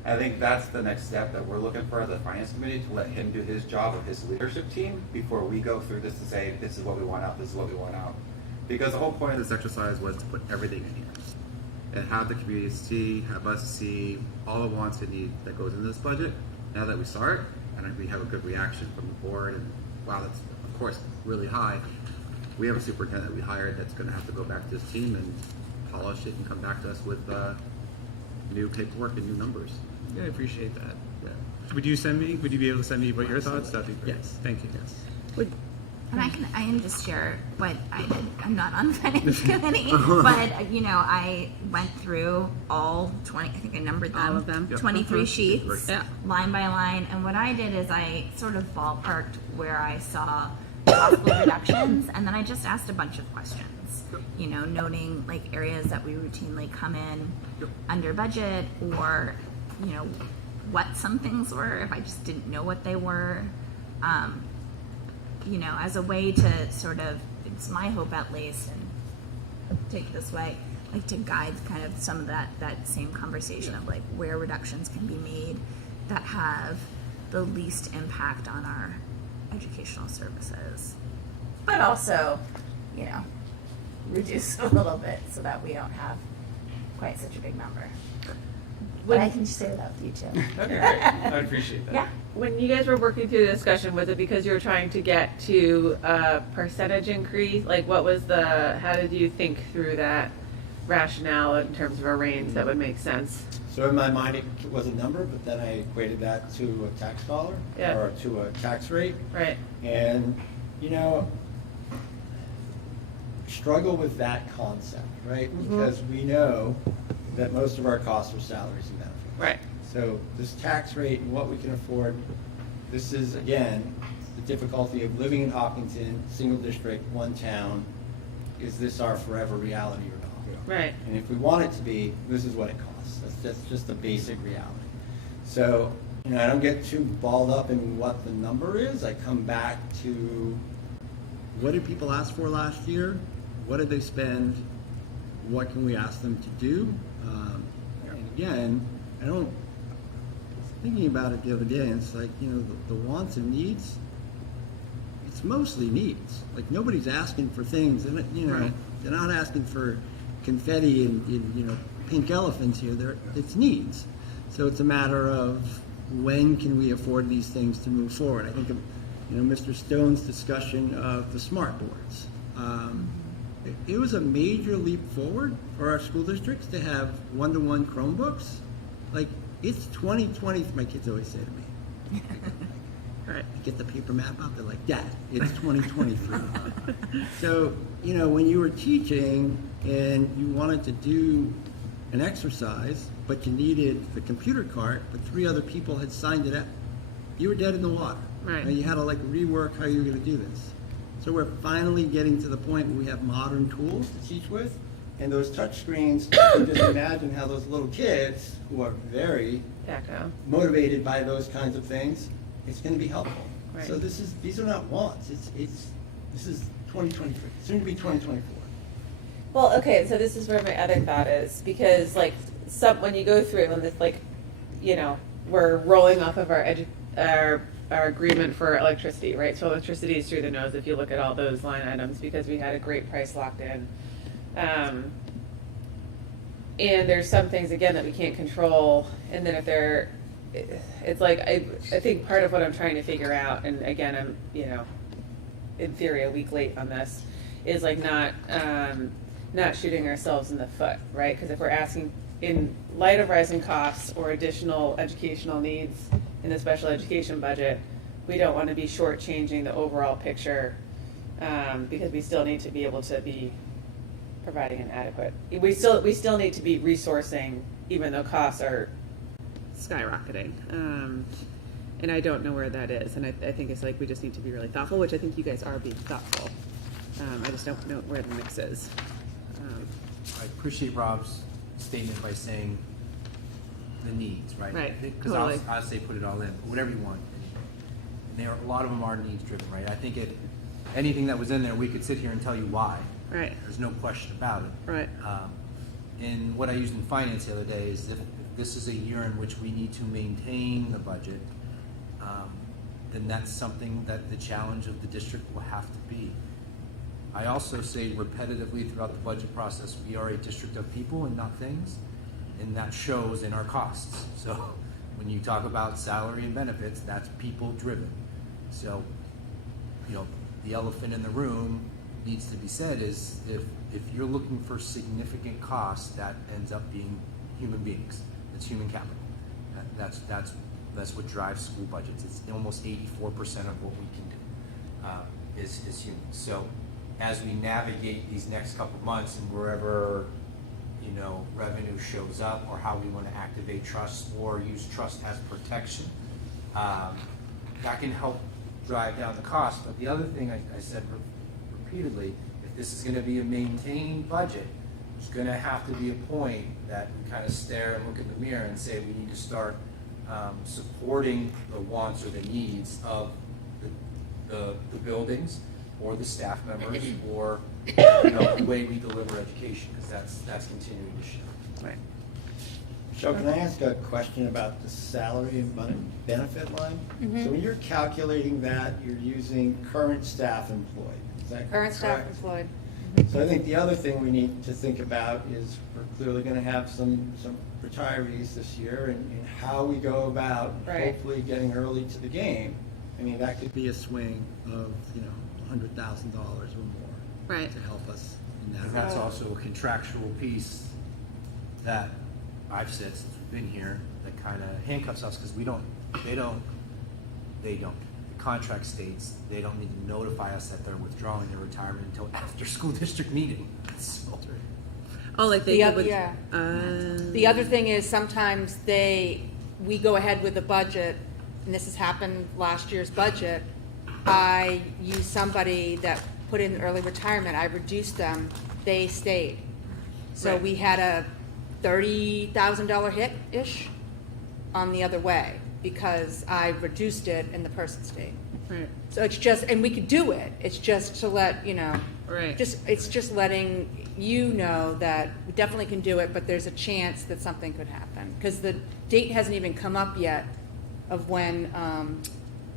I think that's the next step that we're looking for as a finance committee, to let him do his job of his leadership team before we go through this to say, this is what we want out, this is what we want out. Because the whole point of this exercise was to put everything in here and have the community see, have us see all the wants and needs that goes into this budget. Now that we start, and we have a good reaction from the board, and wow, that's of course really high. We have a superintendent we hired that's going to have to go back to his team and polish it and come back to us with new paperwork and new numbers. Yeah, I appreciate that. Yeah. Would you be able to send me what your thoughts? That'd be great. Yes. Thank you. Yes. And I can just share what I did. I'm not on the finance committee, but I went through all 20. I think I numbered them. All of them. Yep. 23 sheets, Yeah. line by line. And what I did is I sort of ballparked where I saw possible reductions, and then I just asked a bunch of questions. Noting like areas that we routinely come in under budget, or what some things were if I just didn't know what they were. As a way to sort of, it's my hope at least, and take it this way, like to guide kind of some of that same conversation of like where reductions can be made that have the least impact on our educational services, but also, reduce a little bit so that we don't have quite such a big number. But I can share that with you too. That'd be great. I appreciate that. Yeah. When you guys were working through the discussion, was it because you were trying to get to a percentage increase? Like, how did you think through that? rationale in terms of a range that would make sense. So in my mind, it was a number, but then I equated that to a tax dollar Yeah. or to a tax rate. Right. And, you know, struggle with that concept, right? Because we know that most of our costs are salaries and benefits. Right. So this tax rate and what we can afford, this is, again, the difficulty of living in Hopkinton, single district, one town. Is this our forever reality or not? Right. And if we want it to be, this is what it costs. That's just the basic reality. So, you know, I don't get too balled up in what the number is. I come back to what did people ask for last year? What did they spend? What can we ask them to do? And again, I was thinking about it the other day, and it's like, you know, the wants and needs, it's mostly needs. Like, nobody's asking for things, and, you know, Right. they're not asking for confetti and you know, pink elephants here. It's needs. So it's a matter of when can we afford these things to move forward. I think of, you know, Mr. Stone's discussion of the smart boards. It was a major leap forward for our school districts to have one-to-one Chromebooks. Like, it's 2020, my kids always say to me. Right. I get the paper map out, they're like, Dad, it's 2023. So, you know, when you were teaching and you wanted to do an exercise, but you needed the computer cart, but 3 other people had signed it up, you were dead in the water. Right. And you had to like rework how you were going to do this. So we're finally getting to the point where we have modern tools to teach with, and those touch screens, you can just imagine how those little kids who are very Echo. motivated by those kinds of things, it's going to be helpful. Right. So these are not wants. This is 2023, soon to be 2024. Well, okay, so this is where my other thought is, because like when you go through and it's like, you know, we're rolling off of our agreement for electricity, right? So electricity is through the nose if you look at all those line items because we had a great price locked in. And there's some things again that we can't control, and then if it's like I think part of what I'm trying to figure out, and again I'm, you know, in theory a week late on this, is like not shooting ourselves in the foot, right? Because if we're asking in light of rising costs or additional educational needs in the special education budget, we don't want to be shortchanging the overall picture because we still need to be able to be providing an adequate. We still need to be resourcing even though costs are skyrocketing. And I don't know where that is. And I think it's like we just need to be really thoughtful, which I think you guys are being thoughtful. I just don't know where the mix is. I appreciate Rob's statement by saying the needs, right? Right, Because totally. I'll say put it all in, whatever you want. And a lot of them are needs driven, right? I think anything that was in there, we could sit here and tell you why. Right. There's no question about it. Right. And what I used in finance the other day is if this is a year in which we need to maintain the budget, then that's something that the challenge of the district will have to be. I also say repetitively throughout the budget process, we are a district of people and not things, and that shows in our costs. So when you talk about salary and benefits, that's people driven. So, you know, the elephant in the room needs to be said is if you're looking for significant costs, that ends up being human beings. It's human capital. That's what drives school budgets. It's almost 84% of what we can do is humans. So as we navigate these next couple of months and wherever, you know, revenue shows up or how we want to activate trust or use trust as protection, that can help drive down the cost. But the other thing I said repeatedly, if this is going to be a maintained budget, there's going to have to be a point that we kind of stare and look in the mirror and say we need to start supporting the wants or the needs of the buildings or the staff members or, you know, the way we deliver education, because that's continuing to shift. Right. So can I ask a question about the salary and benefit line? So when you're calculating that, you're using current staff employed, is that correct? Current staff employed. So I think the other thing we need to think about is we're clearly going to have some retirees this year, and how we go about Right. hopefully getting early to the game. I mean, that could be a swing of, you know, $100,000 or more. Right. to help us in that. And that's also a contractual piece that I've said since we've been here, that kind of handcuffs us, because they don't. The contract states they don't need to notify us that they're withdrawing their retirement until after school district meeting. So, Oh, like they The did oth- with, yeah. The other thing is sometimes we go ahead with the budget, and this has happened last year's budget. I used somebody that put in early retirement. I reduced them. They stayed. So Right. we had a $30,000 hit-ish on the other way because I reduced it and the person stayed. right, So it's just, and we could do it. It's just to let, right. it's just letting you know that we definitely can do it, but there's a chance that something could happen. Because the date hasn't even come up yet of when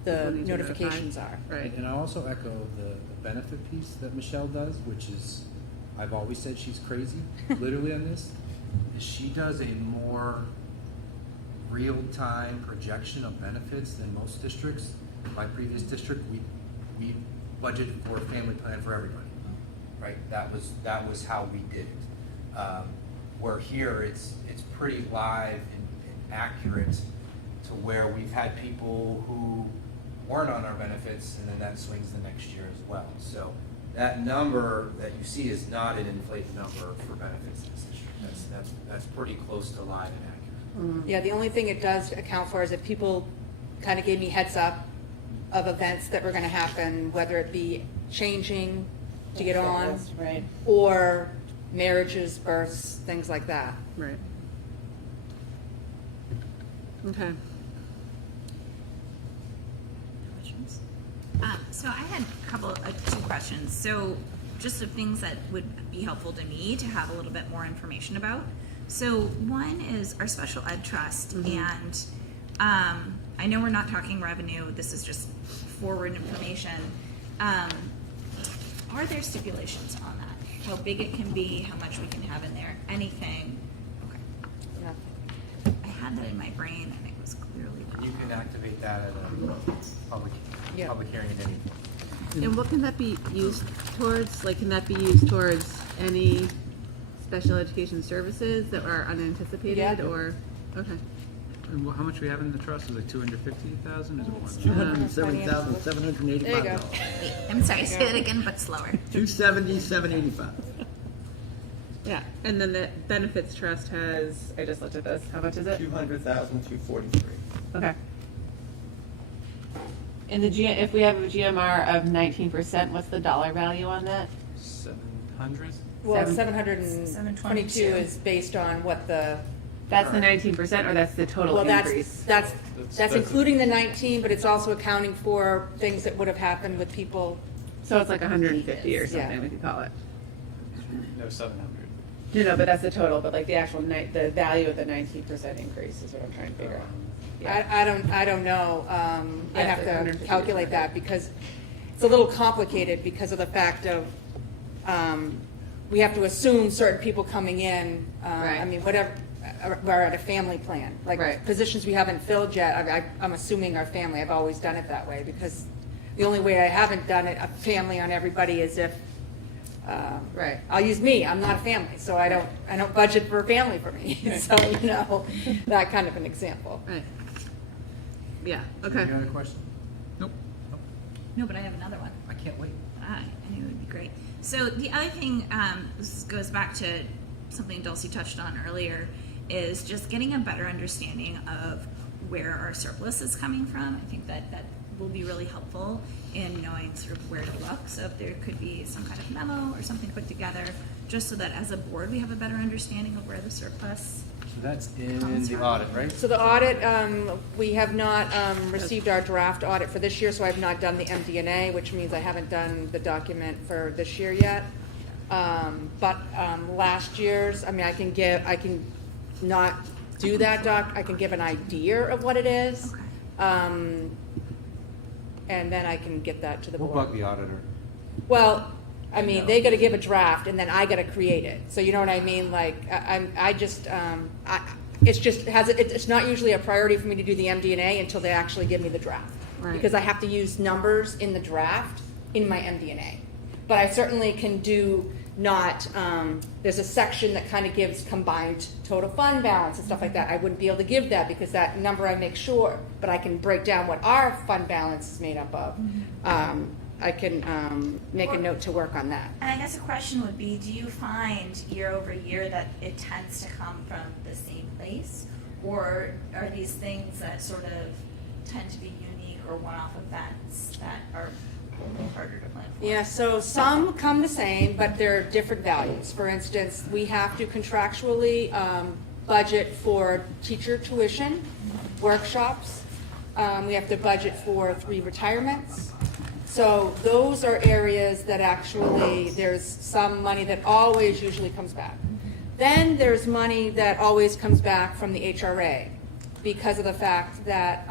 the People need to notifications notify. are. Right. and I also echo the benefit piece that Michelle does, which is, I've always said she's crazy, literally on this. Is she does a more real-time projection of benefits than most districts. My previous district, we budgeted for a family plan for everybody, right? That was how we did it. Where here, it's pretty live and accurate to where we've had people who weren't on our benefits, and then that swings the next year as well. So that number that you see is not an inflated number for benefits in this district. That's pretty close to live and accurate. Yeah, the only thing it does account for is if people kind of gave me heads up of events that were going to happen, whether it be changing to get on, Right. or marriages, births, things like that. Right. Okay. Questions? So I had a couple of 2 questions. So just of things that would be helpful to me to have a little bit more information about. So one is our special ed trust, and I know we're not talking revenue. This is just forward information. Are there stipulations on that? How big it can be? How much we can have in there? Anything? Okay. I had that in my brain, and it was clearly wrong. You can activate that at a public hearing at any point. And what can that be used towards? Like, can that be used towards any special education services that are unanticipated, Yeah. or, okay. And how much we have in the trust is like 250,000? Is it more? $207,785. There you go. Wait, I'm sorry, say that again, but slower. $270,785. Yeah, and then the benefits trust has, I just looked at this, how much is it? 200,243. Okay. And if we have a GMR of 19%, what's the dollar value on that? 700? Well, 722 722 is based on what the, That's the 19%, or that's the total well, increase? that's including the 19, but it's also accounting for things that would have happened with people. So it's like 150 or something, Yeah. we could call it. No, 700. No, but that's the total, but like the actual the value of the 19% increase is what I'm trying to figure out. Yeah. I don't know. I'd Yeah, have it's like to 150 calculate that because it's a little complicated because of the fact of we have to assume certain people coming in. Right. I mean, whatever. We're at a family plan, like Right. positions we haven't filled yet. I'm assuming our family. I've always done it that way because the only way I haven't done it a family on everybody is if. Right. I'll use me. I'm not a family, so I don't budget for a family for me. So that kind of an example. Right. Yeah, okay. Any other question? Nope. No, but I have another one. I can't wait. I knew it would be great. So the other thing, this goes back to something Dulcie touched on earlier, is just getting a better understanding of where our surplus is coming from. I think that will be really helpful in knowing sort of where to look. So if there could be some kind of memo or something put together, just so that as a board we have a better understanding of where the surplus. So that's in the audit, right? So the audit, we have not received our draft audit for this year, so I've not done the MD&A, which means I haven't done the document for this year yet. But last year's, I mean, I can not do that I can give an idea of what it is. Okay. And then I can get that to the We'll board. bug the auditor. Well, I mean, they gotta give a draft and then I gotta create it. So you know what I mean? Like, it's not usually a priority for me to do the MD&A until they actually give me the draft. Right. Because I have to use numbers in the draft in my MD&A. but I certainly can do not, there's a section that kind of gives combined total fund balance and stuff like that. I wouldn't be able to give that because that number I make sure, but I can break down what our fund balance is made up of. I can make a note to work on that. And I guess a question would be, do you find year over year that it tends to come from the same place? Or are these things that sort of tend to be unique or one-off events that are a little harder to plan for? Yeah, so some come the same, but they're different values. For instance, we have to contractually budget for teacher tuition, workshops. We have to budget for 3 retirements. So those are areas that actually, there's some money that always usually comes back. Then there's money that always comes back from the HRA because of the fact that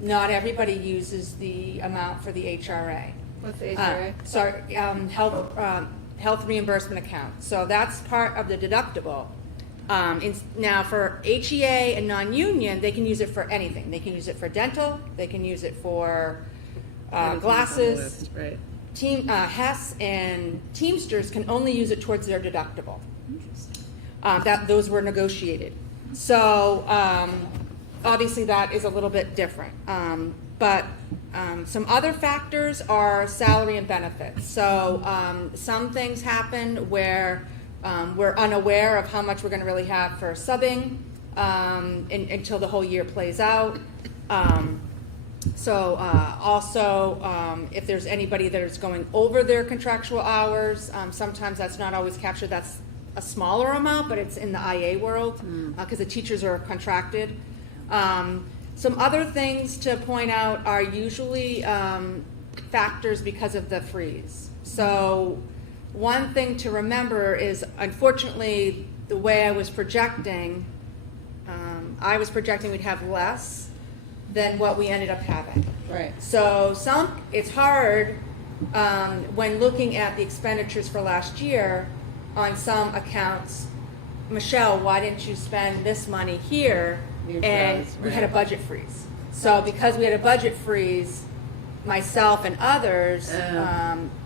not everybody uses the amount for the HRA. What's the HRA? Health reimbursement account. So that's part of the deductible. Now for HEA and non-union, they can use it for anything. They can use it for dental, they can use it for glasses. Right. Hess and Teamsters can only use it towards their deductible. Those were negotiated. So obviously that is a little bit different. But some other factors are salary and benefits. So some things happen where we're unaware of how much we're going to really have for subbing until the whole year plays out. Also, if there's anybody that is going over their contractual hours, sometimes that's not always captured. That's a smaller amount, but it's in the IA world because the teachers are contracted. Some other things to point out are usually factors because of the freeze. So one thing to remember is, unfortunately, the way I was projecting we'd have less than what we ended up having. Right. So it's hard when looking at the expenditures for last year on some accounts. Michelle, why didn't you spend this money here? And we had a budget freeze. So because we had a budget freeze, myself and others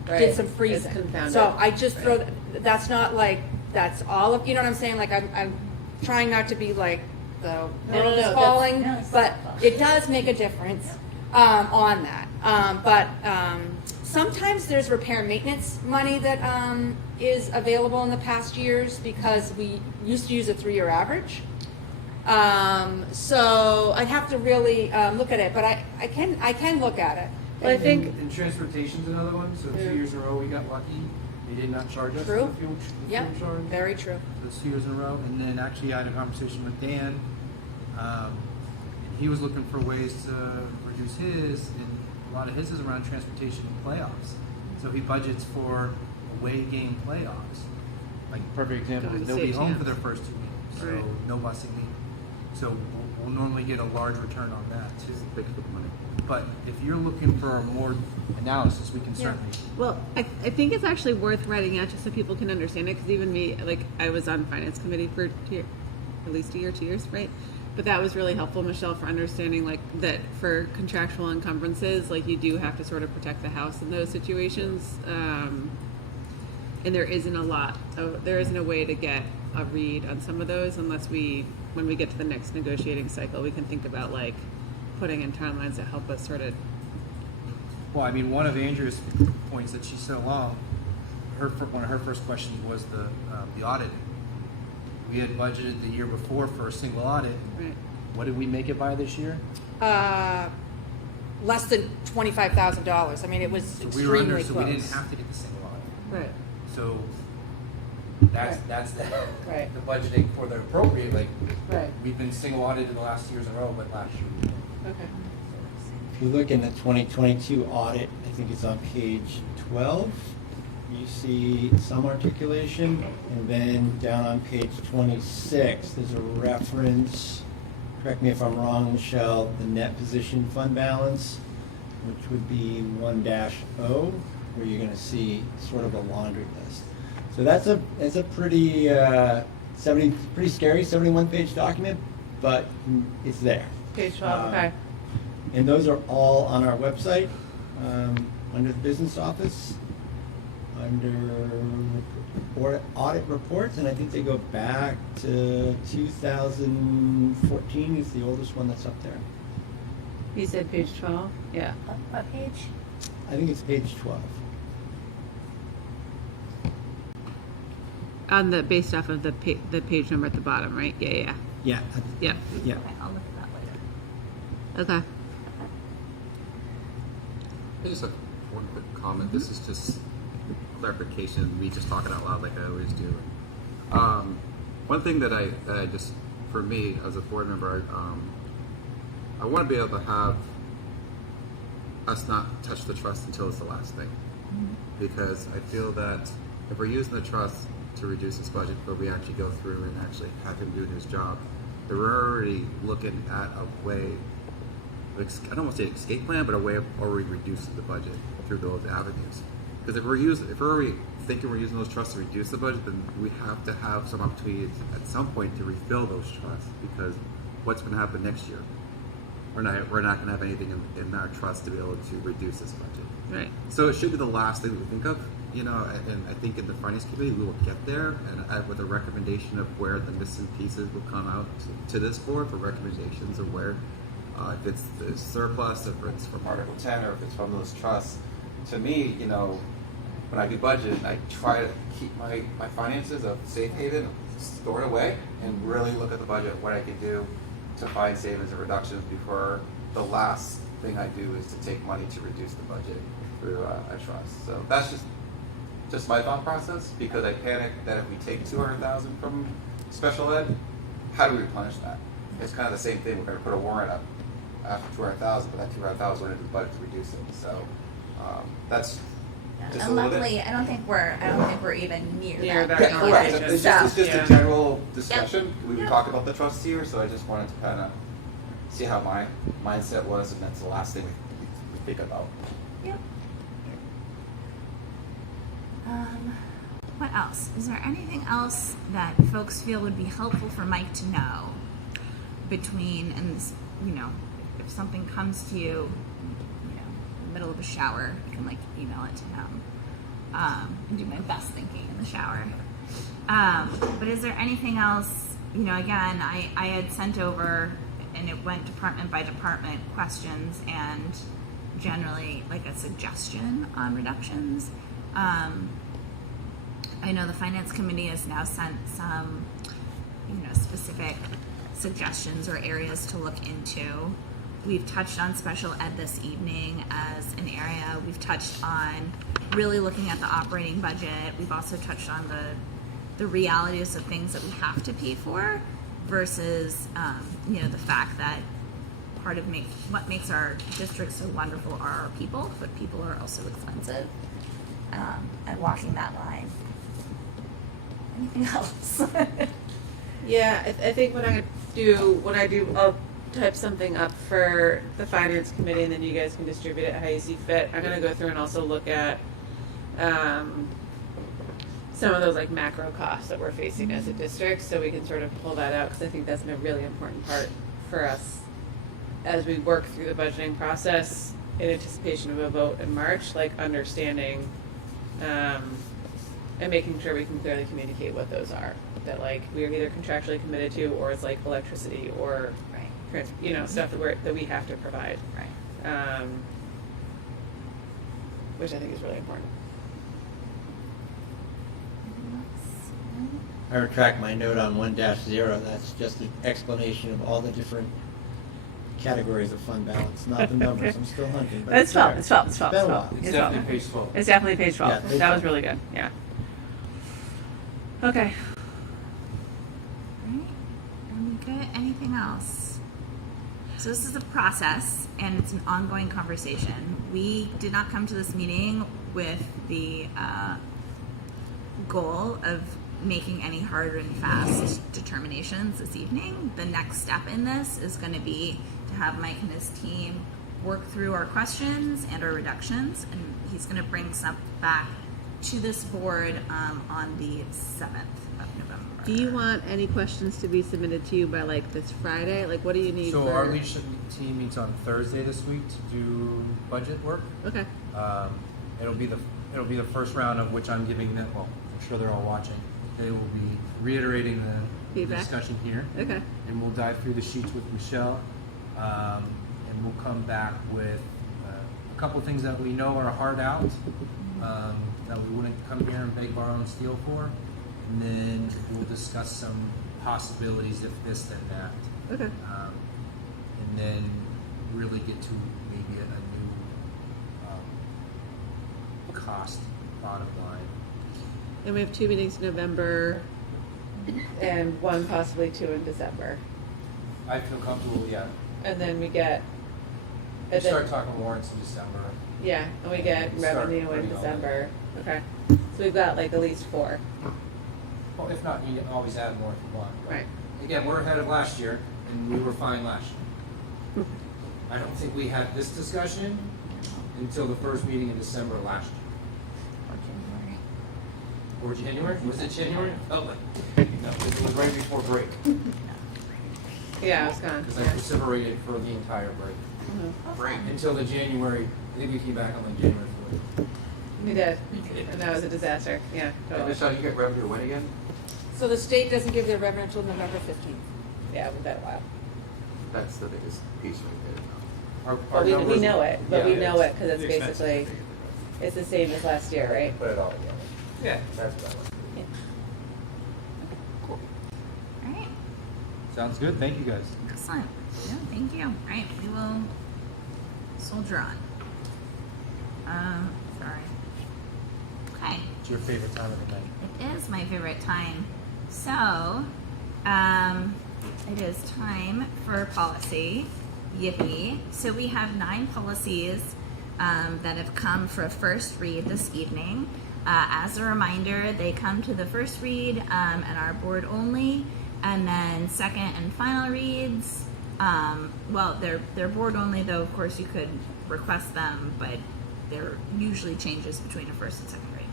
did some freezing. It's confounded. So I just throw, that's not like, that's all of, you know what I'm saying? Like I'm trying not to be like the world is falling, but it does make a difference on that. But sometimes there's repair and maintenance money that is available in the past years because we used to use a 3-year average. So I'd have to really look at it, but I can look at it. Well, I think And transportation's another one, so 2 years in a row we got lucky. They did not charge us True. the fuel Yep, charge. very true. So it's 2 years in a row. And then actually I had a conversation with Dan. And he was looking for ways to reduce his, and a lot of his is around transportation and playoffs. So he budgets for away game playoffs. Like perfect example Going is to they'll be state home for champs. their first 2 games, so Right. no busing needed. So we'll normally get a large return on that too. Big for the money. But if you're looking for more analysis, we can certainly. Well, I think it's actually worth writing out just so people can understand it, because even me, like, I was on finance committee for at least 2 years, right? But that was really helpful, Michelle, for understanding, like, that for contractual encumbrances, like, you do have to sort of protect the house in those situations. And there isn't a way to get a read on some of those unless when we get to the next negotiating cycle, we can think about, like, putting in timelines that help us sort of. Well, I mean, one of Andrew's points that she said along, one of her first questions was the audit. We had budgeted the year before for a single audit. Right. What did we make it by this year? Less than $25,000. I mean, it was So we extremely were under, close. so we didn't have to get the single audit. Right. So that's the Right. the budgeting for the appropriate. Like Right. we've been single audited the last 2 years in a row, but last year. Okay. If you look in the 2022 audit, I think it's on page 12, you see some articulation, and then down on page 26, there's a reference, correct me if I'm wrong, Michelle, the net position fund balance, which would be 1-0, where you're gonna see sort of a laundry list. So that's a pretty, pretty scary 71-page document, but it's there. Page 12, okay. And those are all on our website, under the business office. under audit reports, and I think they go back to 2014 is the oldest one that's up there. You said page 12? Yeah. What page? I think it's page 12. On the, based off of the page number at the bottom, right? Yeah. Yeah. Yeah. Yeah. Okay, I'll look at that later. Okay. I just have one quick comment. This is just clarification, me just talking out loud like I always do. One thing that I just, for me as a board member, I want to be able to have us not touch the trust until it's the last thing. Because I feel that if we're using the trust to reduce this budget, but we actually go through and actually have him do his job, then we're already looking at a way, I don't want to say escape plan, but a way of already reducing the budget through those avenues. Because if we're already thinking we're using those trusts to reduce the budget, then we have to have some opportunity at some point to refill those trusts. Because what's going to happen next year? We're not going to have anything in our trust to be able to reduce this budget. Right. So it should be the last thing we think of, and I think in the finance committee we will get there, and with a recommendation of where the missing pieces will come out to this board for recommendations of where, if it's the surplus, if it's from Article 10, or if it's from those trusts. To me, when I do budget, I try to keep my finances a safe haven, stored away, and really look at the budget, what I can do to find savings and reductions before the last thing I do is to take money to reduce the budget through a trust. So that's just my thought process, because I panic that if we take $200,000 from special ed, how do we replenish that? It's kind of the same thing. We're going to put a warrant up after $200,000, but that $200,000 went into the budget to reduce it. So that's just And a little luckily, bit. I don't think we're even near Near that. that Yeah, correct. conversation. It's just Yeah. a general discussion. We Yep. talk about the trust here, so I just wanted to kind of see how my mindset was, and that's the last thing we think about. Yep. What else? Is there anything else that folks feel would be helpful for Mike to know between, and this, if something comes to you, in the middle of a shower, you can email it to him. And do my best thinking in the shower. But is there anything else, again, I had sent over, and it went department by department, questions and generally like a suggestion on reductions. I know the finance committee has now sent some, specific suggestions or areas to look into. We've touched on special ed this evening as an area. We've touched on really looking at the operating budget. We've also touched on the realities of things that we have to pay for versus, the fact that part of what makes our district so wonderful are our people, but people are also expensive, and walking that line. Anything else? Yeah, I think when I do, I'll type something up for the finance committee, and then you guys can distribute it how you see fit. I'm gonna go through and also look at some of those like macro costs that we're facing as a district, so we can sort of pull that out, because I think that's a really important part for us as we work through the budgeting process in anticipation of a vote in March, like understanding and making sure we can clearly communicate what those are, that like we are either contractually committed to, or it's like electricity or stuff that we have to provide, Right. Which I think is really important. I retract my note on 1-0. That's just an explanation of all the different categories of fund balance, not the numbers. I'm still hunting. But It's 12. there. It's 12. It's 12. Been a It's 12. while. It's It's definitely 12. page 12. It's definitely page 12. Yeah, page That was 12. really good. Yeah. Okay. Right? Are we good? Anything else? So this is a process, and it's an ongoing conversation. We did not come to this meeting with the goal of making any hard and fast determinations this evening. The next step in this is going to be to have Mike and his team work through our questions and our reductions, and he's going to bring some back to this board on the 7th of November. Do you want any questions to be submitted to you by like this Friday? Like, what do you need? So for... our leadership team meets on Thursday this week to do budget work. Okay. It'll be the it'll be the first round of which I'm giving them, well, I'm sure they're all watching. They will be reiterating the Feedback. discussion here. Okay. And we'll dive through the sheets with Michelle. And we'll come back with a couple things that we know are hard out, that we wouldn't come here and beg, borrow, and steal for. And then we'll discuss some possibilities if this, then that. Okay. And then really get to maybe a new cost bottom line. And we have 2 meetings in November. And one, possibly 2 in December. I feel comfortable, yeah. And then we get. We and then- start talking warrants in December. Yeah, and we get Start revenue in putting all December. Okay. So we've got like at least 4. Well, if not, you can always add more if you want. Right. Again, we're ahead of last year, and we were fine last year. I don't think we had this discussion until the first meeting in December last year. Or January? Was it January? Oh, no, it was right before break, Yeah, I was gone. because I precipitated for the entire break. Break. Until the January, I think we came back on like January 4th. We did. And that was a disaster. Yeah, And totally. Michelle, you get revenue when again? So the state doesn't give their revenue until November 15th. Yeah, we've got a while. That's the biggest piece right But we numbers- know it, but we yeah, know it because it's The expenses. basically, it's the same as last year, right? Put it all together. Yeah. That's what I want. All right. Sounds good, thank you guys. Excellent. Yeah, thank you. All right, we will soldier on. Sorry. Okay. It's your favorite time of the night. It is my favorite time. So, it is time for policy. Yippee. So we have 9 policies that have come for a first read this evening. As a reminder, they come to the first read and are board only, and then second and final reads. Well, they're board only, though. Of course, you could request them, but there usually changes between a first and second read.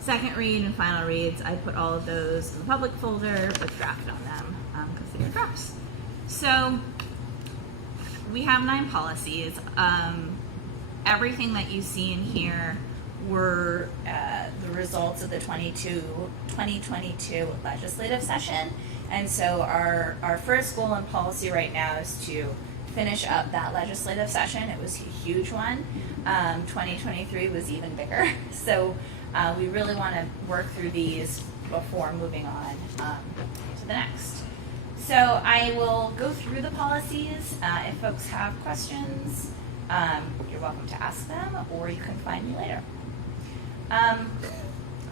Second read and final reads, I put all of those in the public folder with draft on them because they are drafts. So we have 9 policies. Everything that you see in here were the results of the 2022 legislative session. And so our first goal in policy right now is to finish up that legislative session. It was a huge one. 2023 was even bigger. So we really want to work through these before moving on to the next. So I will go through the policies. If folks have questions, you're welcome to ask them, or you can find me later.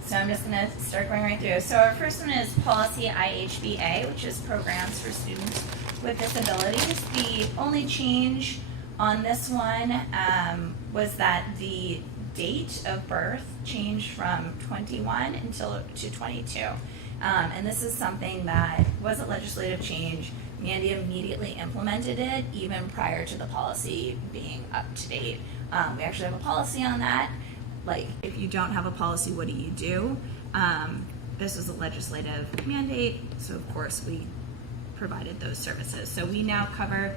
So I'm just going to start going right through. So our first one is policy IHBA, which is programs for students with disabilities. The only change on this one was that the date of birth changed from 21 to 22. And this is something that was a legislative change. Mandy immediately implemented it even prior to the policy being up to date. We actually have a policy on that. Like, if you don't have a policy, what do you do? This was a legislative mandate, so of course we provided those services. So we now cover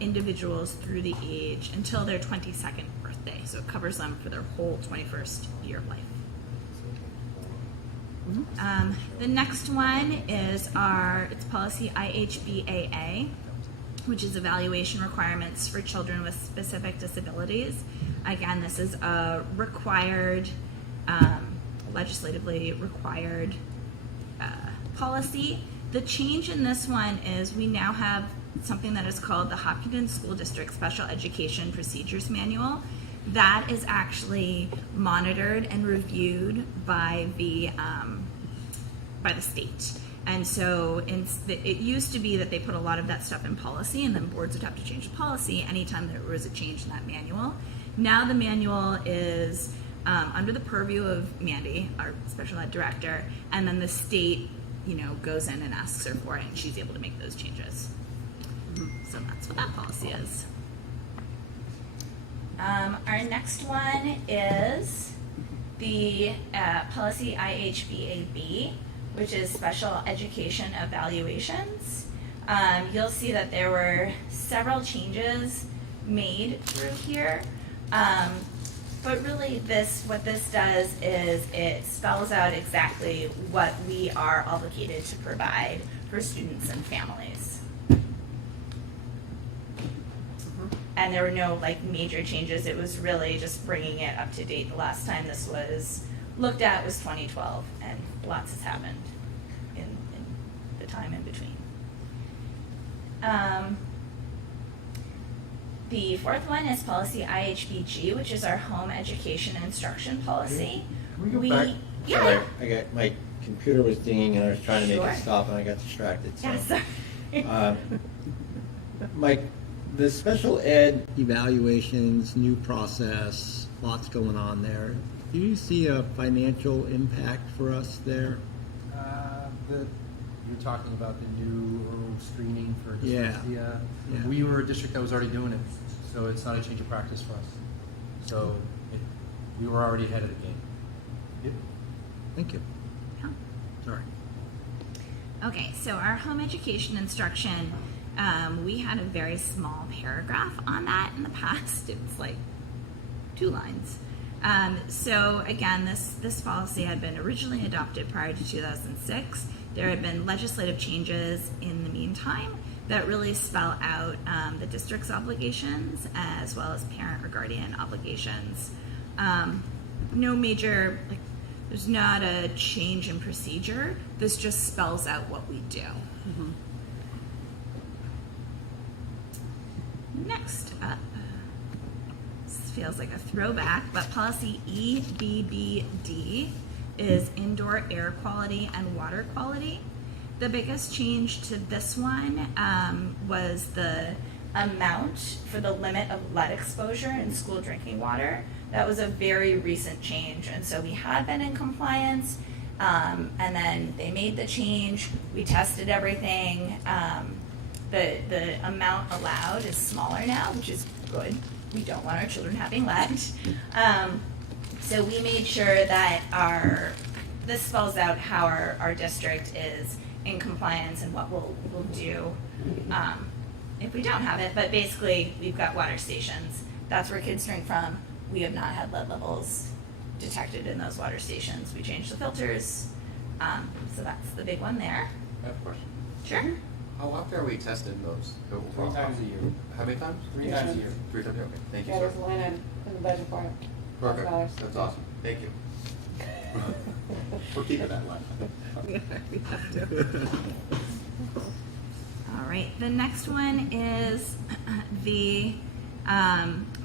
individuals through the age until their 22nd birthday. So it covers them for their whole 21st year of life. The next one is it's policy IHBAA, which is evaluation requirements for children with specific disabilities. Again, this is a required, legislatively required policy. The change in this one is we now have something that is called the Hopkinton School District Special Education Procedures Manual. That is actually monitored and reviewed by the state. And so it used to be that they put a lot of that stuff in policy, and then boards would have to change the policy anytime there was a change in that manual. Now the manual is under the purview of Mandy, our special ed director, and then the state, goes in and asks her for it, and she's able to make those changes. So that's what that policy is. Our next one is the policy IHBAB, which is special education evaluations. You'll see that there were several changes made through here. But really what this does is it spells out exactly what we are obligated to provide for students and families. And there were no like major changes. It was really just bringing it up to date. The last time this was looked at was 2012, and lots has happened in the time in between. The fourth one is policy IHBG, which is our home education instruction policy. Can we go back? Yeah. Sorry, I got my computer was dinging and I was trying to make Sure. it stop and I got distracted. So. Yes. Mike, the special ed evaluations, new process, lots going on there. Do you see a financial impact for us there? You're talking about the new screening for Yeah. dyslexia. Yeah. We were a district that was already doing it, so it's not a change of practice for us. So we were already ahead of the game. Yep. Thank you. Yeah. Sorry. Okay, so our home education instruction, we had a very small paragraph on that in the past. It was like 2 lines. So again, this policy had been originally adopted prior to 2006. There had been legislative changes in the meantime that really spell out the district's obligations as well as parent or guardian obligations. No major, like, there's not a change in procedure. This just spells out what we do. Mm-hmm. Next up, this feels like a throwback, but policy EBBD is indoor air quality and water quality. The biggest change to this one was the amount for the limit of lead exposure in school drinking water. That was a very recent change, and so we had been in compliance, and then they made the change. We tested everything. The amount allowed is smaller now, which is good. We don't want our children having lead. So we made sure that this spells out how our district is in compliance and what we'll do if we don't have it. But basically, we've got water stations. That's where kids drink from. We have not had lead levels detected in those water stations. We changed the filters. So that's the big one there. I have a question. Sure. How often are we testing those? 3 times a year. How many times? 3 times a year. 3 times. Okay. Thank you, Yeah, sir. there's a line in the budget for it. Perfect. $1,000. That's awesome. Thank you. We're keeping that line. Yeah, we have to. All right, the next one is the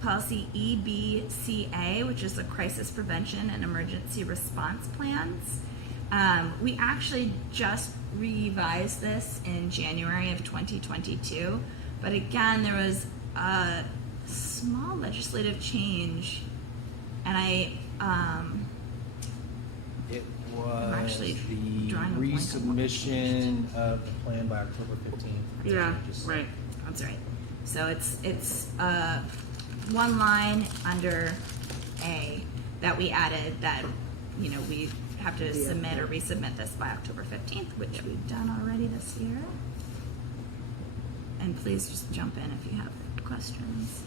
policy EBCA, which is the crisis prevention and emergency response plans. We actually just revised this in January of 2022, but again, there was a small legislative change, and It I'm actually was the drawing a blank on what resubmission of the plan by October 15th. Yeah, Just- right. That's right. So it's one line under A that we added that, we have to submit or resubmit this by October 15th, which we've done already this year. And please just jump in if you have questions.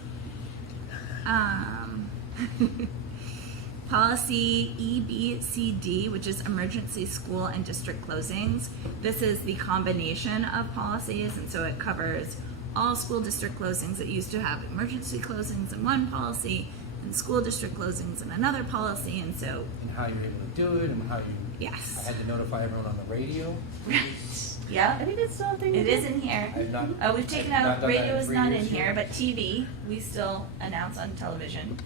Policy EBCD, which is emergency school and district closings. This is the combination of policies, and so it covers all school district closings that used to have emergency closings in one policy and school district closings in another policy, and so And how you're able to do it and how you. Yes. I had to notify everyone on the radio. yeah, I think it's still a thing. it is in here. I've not. We've taken I've not out done that radio is 3 not years in here, yet. but TV we still announce on television.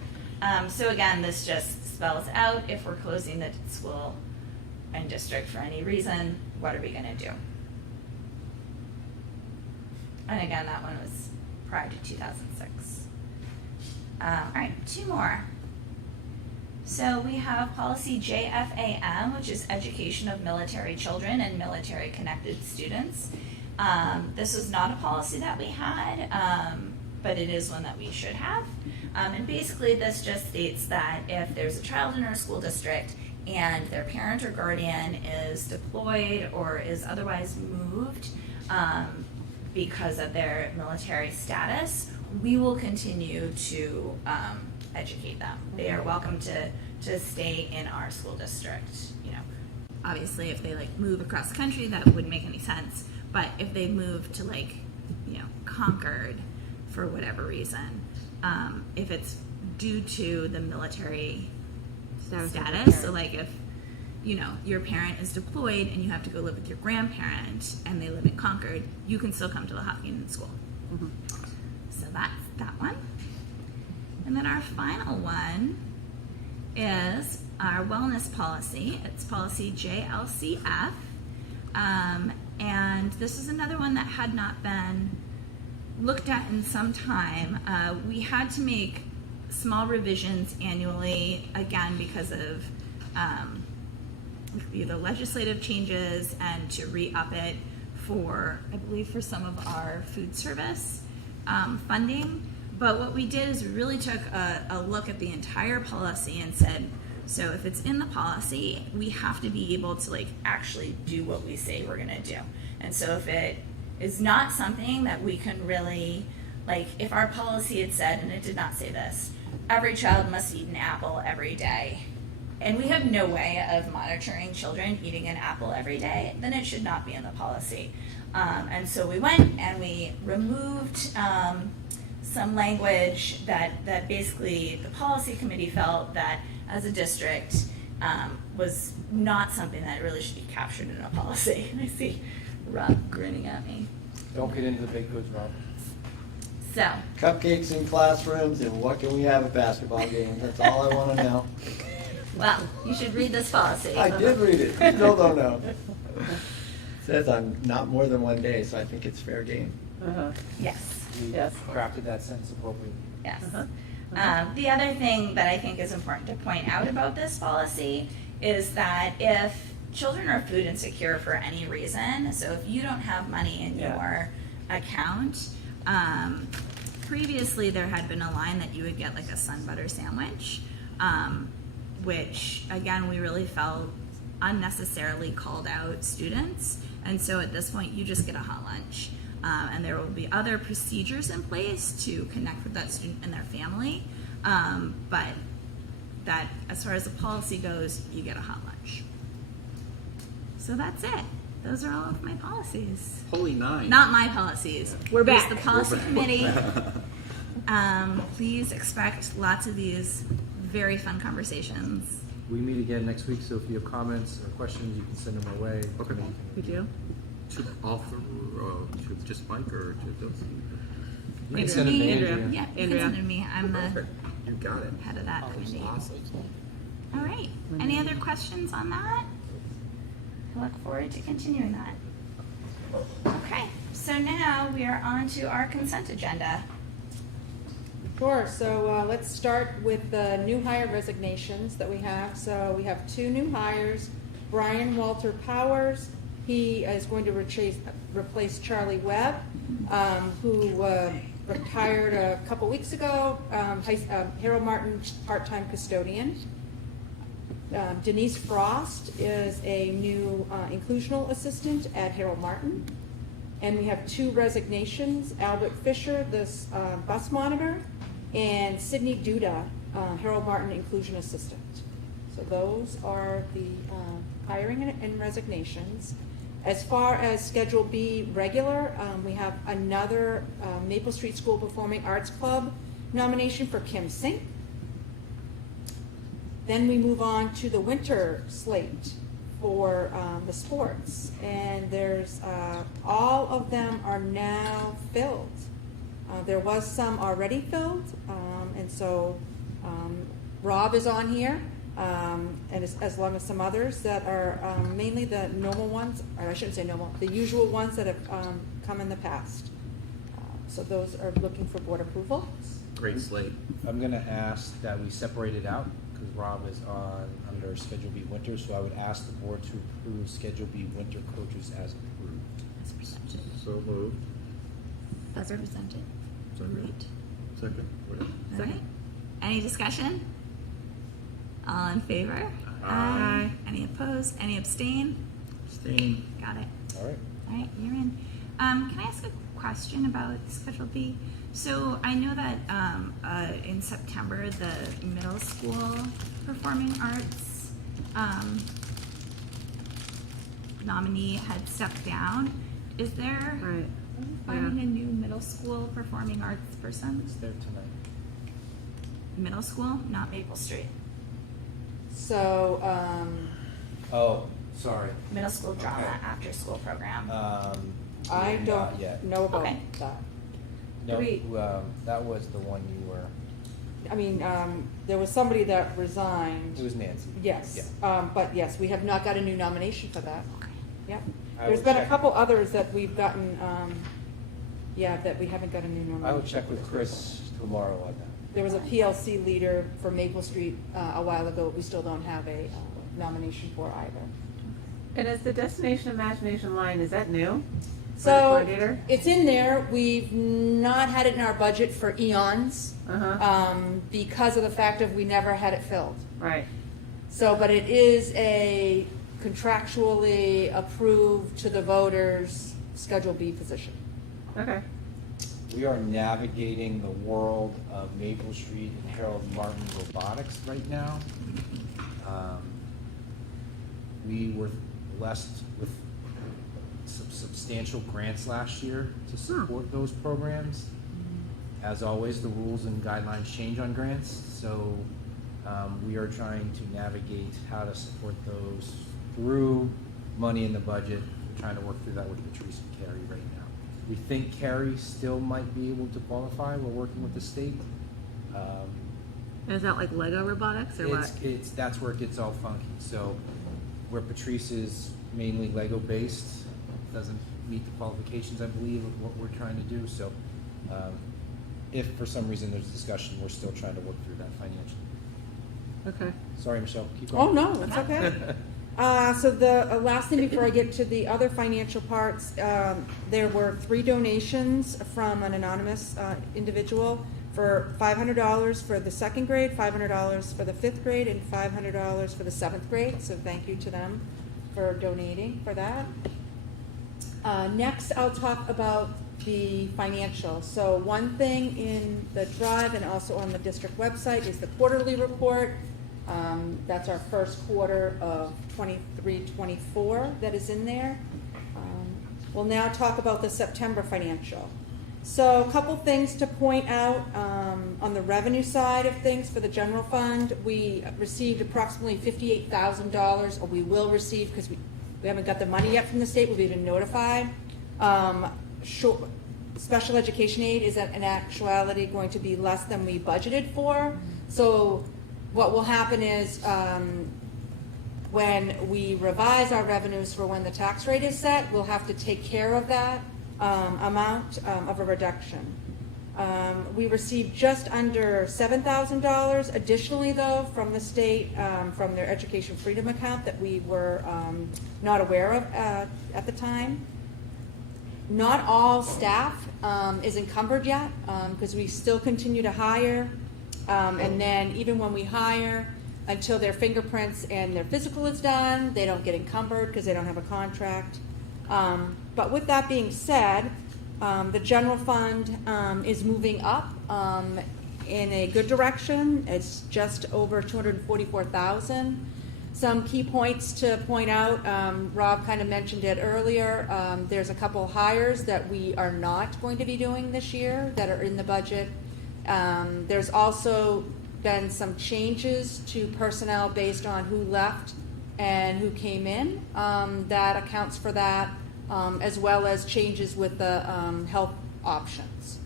So again, this just spells out if we're closing the school and district for any reason, what are we going to do? And again, that one was prior to 2006. All right, 2 more. So we have policy JFAM, which is education of military children and military connected students. This was not a policy that we had, but it is one that we should have. And basically this just states that if there's a child in our school district and their parent or guardian is deployed or is otherwise moved because of their military status, we will continue to educate them. They are welcome to stay in our school district. You know, obviously, if they like move across the country, that wouldn't make any sense. But if they move to like, you know, Concord for whatever reason, if it's due to the military status, so like if, you know, your parent is deployed and you have to go live with your grandparent and they live in Concord, you can still come to the Hopkinton school. Mm-hmm. So that's that one. And then our final one is our wellness policy. It's policy JLCF. And this is another one that had not been looked at in some time. We had to make small revisions annually, again, because of either legislative changes and to re-up it for, I believe, for some of our food service funding. But what we did is we really took a look at the entire policy and said, so if it's in the policy, we have to be able to like actually do what we say we're gonna do. And so if it is not something that we can really, like if our policy had said, and it did not say this, every child must eat an apple every day, and we have no way of monitoring children eating an apple every day, then it should not be in the policy. And so we went and we removed some language that basically the policy committee felt that as a district was not something that really should be captured in a policy. And I see Rob grinning at me. Don't get into the big goods, Rob. So, Cupcakes in classrooms, and what can we have at basketball games? That's all I want to know. well, you should read this policy. I did read it. You still don't know. It says I'm not more than one day, so I think it's fair game. Uh-huh. Yes. We Yes. crafted that sentence appropriately. Yes. Uh-huh. The other thing that I think is important to point out about this policy is that if children are food insecure for any reason, so if you don't have money in your account, previously there had been a line that you would get like a sun butter sandwich, which again we really felt unnecessarily called out students, and so at this point you just get a hot lunch. And there will be other procedures in place to connect with that student and their family. But that, as far as the policy goes, you get a hot lunch. So that's it. Those are all of my policies. Holy nine. Not my policies. We're It's back. the policy committee. Please expect lots of these very fun conversations. We meet again next week, so if you have comments or questions, you can send them our way. Okay. We do? To all to just Mike or to those? You can send them to Andrea. Andrea. Yeah, you Andrea. can send it to me. I'm the Perfect. You got it. head of that Oh, committee. awesome. All right. Any other questions on that? I look forward to continuing that. Okay, so now we are on to our consent agenda. Sure, so let's start with the new hire resignations that we have. So we have two new hires. Brian Walter Powers, he is going to replace Charlie Webb, who retired a couple weeks ago, Harold Martin part-time custodian. Denise Frost is a new inclusional assistant at Harold Martin. And we have two resignations, Albert Fisher, this bus monitor, and Sydney Duda, Harold Martin inclusion assistant. So those are the hiring and resignations. As far as Schedule B regular, we have another Maple Street School Performing Arts Club nomination for Kim Sink. Then we move on to the winter slate for the sports, and there's all of them are now filled. There was some already filled, and so Rob is on here, and as long as some others that are mainly the normal ones, or I shouldn't say normal, the usual ones that have come in the past. So those are looking for board approval. Great slate. I'm gonna ask that we separate it out, because Rob is under Schedule B Winter, so I would ask the board to approve Schedule B Winter coaches as approved. As presented. So moved. As represented. Second. Second. Whatever. All right. Any discussion? All in favor? Aye. Any opposed? Any abstain? Staying. Got it. All right. All right, you're in. Can I ask a question about Schedule B. So I know that in September, the middle school performing arts nominee had stepped down. Is there Right. finding a new middle school performing arts person? It's there tonight. Middle school, not Maple Street. So, Oh, sorry. Middle school drama Okay. after school program. I Not don't yet. know about Okay. that. No, we- that was the one you were, I mean, there was somebody that resigned. it was Nancy. Yes, Yeah. but yes, we have not got a new nomination for that. Okay. Yep. I There's will been a check. couple others that we've gotten, that we haven't got a new nomination. I will check with Chris tomorrow on that. There was a PLC leader for Maple Street a while ago. We still don't have a nomination for either. And is the Destination Imagination line, is that new? For the So coordinator? it's in there. We've not had it in our budget for eons Uh-huh, because of the fact of we never had it filled. right. So, but it is a contractually approved to the voters Schedule B position. Okay. We are navigating the world of Maple Street and Harold Martin robotics right now. We were blessed with some substantial grants last year to support those programs. As always, the rules and guidelines change on grants, so we are trying to navigate how to support those through money in the budget. We're trying to work through that with Patrice and Carrie right now. We think Carrie still might be able to qualify. We're working with the state. And is that like Lego robotics or what? That's where it gets all funky. So where Patrice is mainly Lego based, doesn't meet the qualifications, I believe, of what we're trying to do. So if for some reason there's discussion, we're still trying to work through that financially. Okay. Sorry, Michelle, keep going. Oh, no, it's okay. So the last thing before I get to the other financial parts, there were 3 donations from an anonymous individual for $500 for the 2nd grade, $500 for the 5th grade, and $500 for the 7th grade. So thank you to them for donating for that. Next, I'll talk about the financial. So one thing in the drive and also on the district website is the quarterly report. That's our first quarter of 23-24 that is in there. We'll now talk about the September financial. So a couple things to point out on the revenue side of things for the general fund. We received approximately $58,000, or we will receive because we haven't got the money yet from the state. We've been notified. Special education aid is in actuality going to be less than we budgeted for. So what will happen is when we revise our revenues for when the tax rate is set, we'll have to take care of that amount of a reduction. We received just under $7,000 additionally, though, from the state, from their education freedom account that we were not aware of at the time. Not all staff is encumbered yet because we still continue to hire. And then even when we hire, until their fingerprints and their physical is done, they don't get encumbered because they don't have a contract. But with that being said, the general fund is moving up in a good direction. It's just over $244,000. Some key points to point out, Rob kind of mentioned it earlier. There's a couple hires that we are not going to be doing this year that are in the budget. There's also been some changes to personnel based on who left and who came in. That accounts for that, as well as changes with the health options.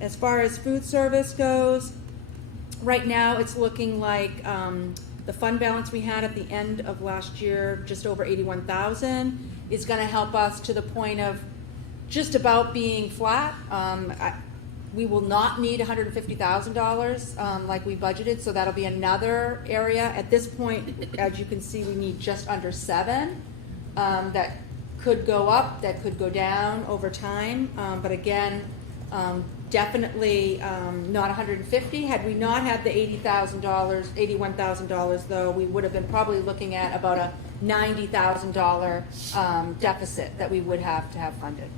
As far as food service goes, right now it's looking like the fund balance we had at the end of last year, just over $81,000, is going to help us to the point of just about being flat. We will not need $150,000 like we budgeted, so that'll be another area. At this point, as you can see, we need just under $7 million. That could go up, that could go down over time, but again, definitely not $150,000. Had we not had the $80,000, $81,000 though, we would have been probably looking at about a $90,000 deficit that we would have to have funded.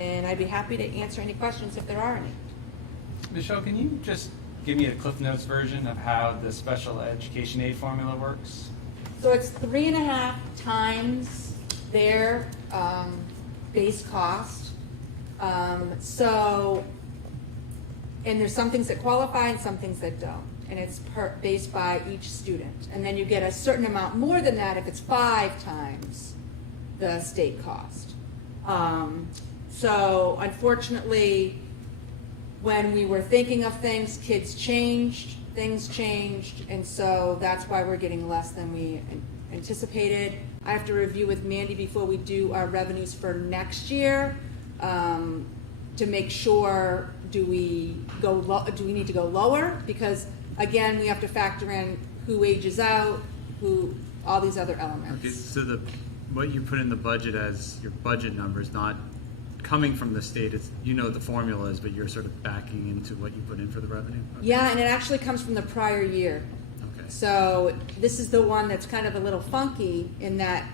And I'd be happy to answer any questions if there are any. Michelle, can you just give me a Cliff Notes version of how the special education aid formula works? So it's 3.5 times their base cost. And there's some things that qualify and some things that don't. And it's based by each student. And then you get a certain amount more than that if it's 5 times the state cost. So unfortunately, when we were thinking of things, things changed, and so that's why we're getting less than we anticipated. I have to review with Mandy before we do our revenues for next year to make sure, do we need to go lower? Because again, we have to factor in who ages out, all these other elements. Okay, so what you put in the budget as your budget number is not coming from the state. It's, you know what the formula is, but you're sort of backing into what you put in for the revenue? Okay. Yeah, and it actually comes from the prior year. Okay. So this is the one that's kind of a little funky in that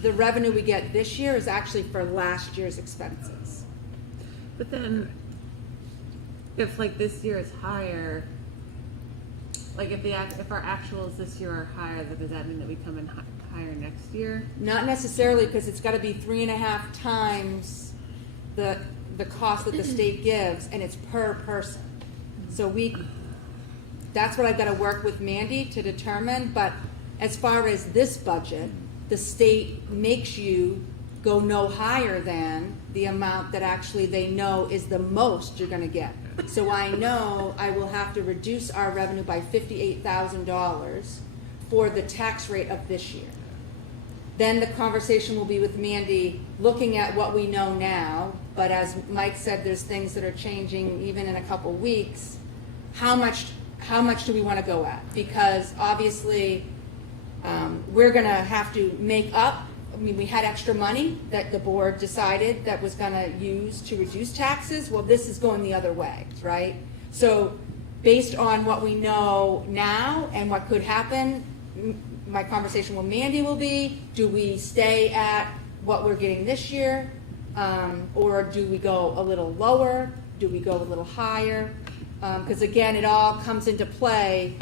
the revenue we get this year is actually for last year's expenses. But then, if like this year is higher, like if our actuals this year are higher, then does that mean that we come in higher next year? Not necessarily, because it's got to be 3.5 times the cost that the state gives, and it's per person. So that's what I've got to work with Mandy to determine. But as far as this budget, the state makes you go no higher than the amount that actually they know is the most you're going to get. So I know I will have to reduce our revenue by $58,000 for the tax rate of this year. Then the conversation will be with Mandy, looking at what we know now, but as Mike said, there's things that are changing even in a couple weeks. How much do we want to go at? Because obviously, we're going to have to make up. I mean, we had extra money that the board decided that was going to use to reduce taxes. Well, this is going the other way, right? So based on what we know now and what could happen, my conversation with Mandy will be, do we stay at what we're getting this year? Or do we go a little lower? Do we go a little higher? Because again, it all comes into play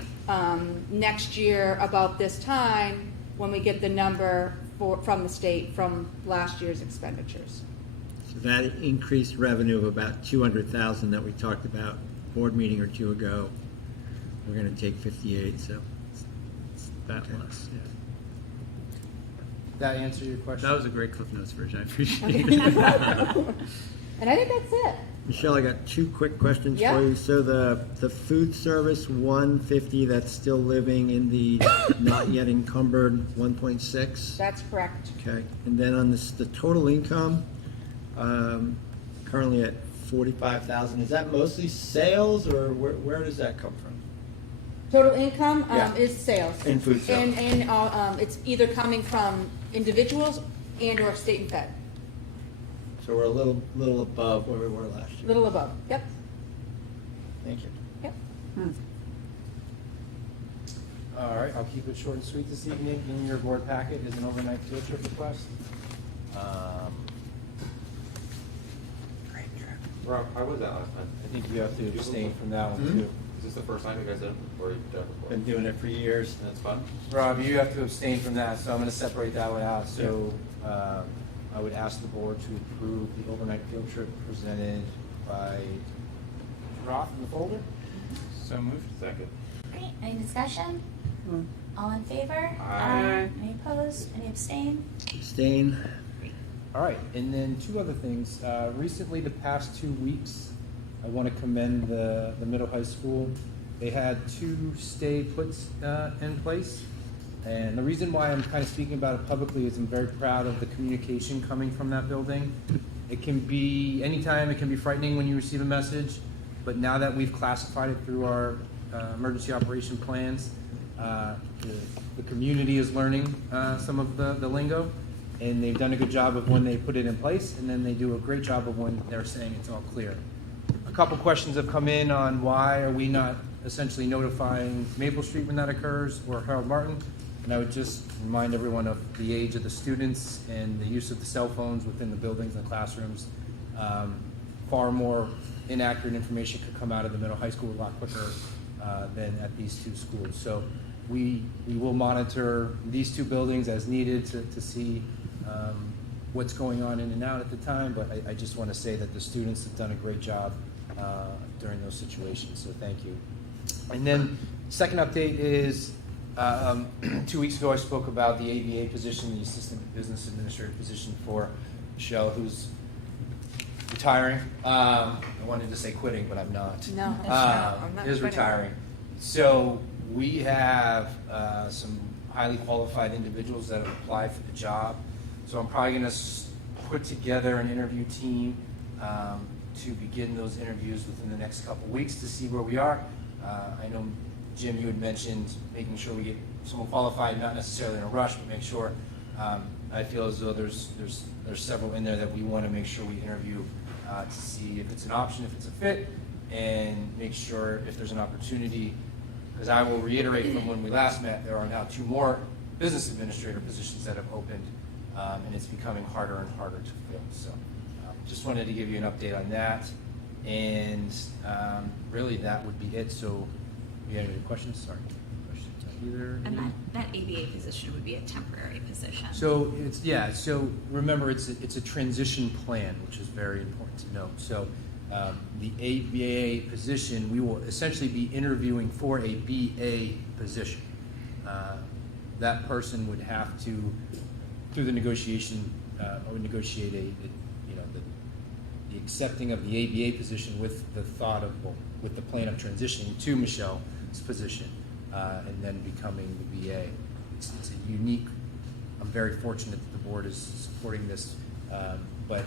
next year about this time when we get the number from the state from last year's expenditures. So that increased revenue of about $200,000 that we talked about board meeting or two ago, we're going to take 58. So It's that less, yeah. That answer your question? That was a great Cliff Notes version. I appreciate it. And I think that's it. Michelle, I got 2 quick questions Yeah. for you. So the food service 150, that's still living in the not yet encumbered 1.6. That's correct. Okay, and then on the total income, currently at 45,000. Is that mostly sales, or where does that come from? Total income Yeah. is sales. And food sales. And it's either coming from individuals and or state and fed. So we're a little above where we were last year. Little above. Yep. Thank you. Yep. All right, I'll keep it short and sweet this evening. In your board packet is an overnight field trip request. Rob, how was that last time? I think you have to abstain from that one too. Is this the first time you guys did it, or you've done it before? Been doing it for years. And it's fun? Rob, you have to abstain from that, so I'm gonna separate that one out. So, I would ask the board to approve the overnight field trip presented by Roth in the folder. So moved. Second. Great, any discussion? All in favor? Aye. Any opposed? Any abstain? Abstain. All right, and then 2 other things. Recently, the past 2 weeks, I want to commend the middle high school. They had 2 stay puts in place. And the reason why I'm kind of speaking about it publicly is I'm very proud of the communication coming from that building. It can be, anytime, it can be frightening when you receive a message, but now that we've classified it through our emergency operation plans, the community is learning some of the lingo, and they've done a good job of when they put it in place, and then they do a great job of when they're saying it's all clear. A couple questions have come in on why are we not essentially notifying Maple Street when that occurs, or Harold Martin. And I would just remind everyone of the age of the students and the use of the cell phones within the buildings and classrooms. far more inaccurate information could come out of the middle high school a lot quicker than at these two schools. So we will monitor these two buildings as needed to see what's going on in and out at the time, but I just want to say that the students have done a great job during those situations, so thank you. And then second update is 2 weeks ago I spoke about the ABA position, the Assistant Business Administrator position for Michelle, who's retiring. I wanted to say quitting, but I'm not. No, I'm not Is quitting. retiring. So we have some highly qualified individuals that have applied for the job. So I'm probably going to put together an interview team to begin those interviews within the next couple weeks to see where we are. I know, Jim, you had mentioned making sure we get someone qualified, not necessarily in a rush, but make sure. I feel as though there's several in there that we want to make sure we interview to see if it's an option, if it's a fit, and make sure if there's an opportunity. Because I will reiterate from when we last met, there are now 2 more business administrator positions that have opened, and it's becoming harder and harder to fill. So just wanted to give you an update on that. And really that would be it. So you have any questions? Sorry. Questions either? And that ABA position would be a temporary position. So so remember it's a transition plan, which is very important to note. So the ABA position, we will essentially be interviewing for a BA position. That person would have to, through the negotiation, or negotiate the accepting of the ABA position with the thought of, with the plan of transitioning to Michelle's position, and then becoming the BA. It's a unique, I'm very fortunate that the board is supporting this, but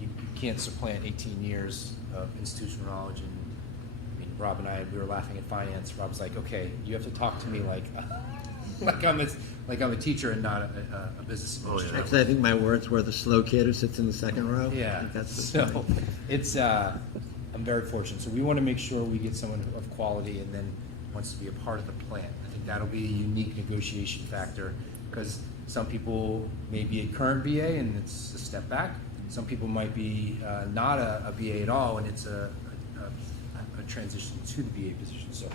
you can't supplant 18 years of institutional knowledge. And I mean, Rob and I, we were laughing at finance. Rob was like, okay, you have to talk to me like I'm a teacher and not a business administrator. Actually, I think my words were the slow kid who sits in the second row. Yeah, I think that's the so point. it's, I'm very fortunate. So we want to make sure we get someone of quality and then wants to be a part of the plan. I think that'll be a unique negotiation factor, because some people may be a current BA and it's a step back. Some people might be not a BA at all, and it's a transition to the BA position. So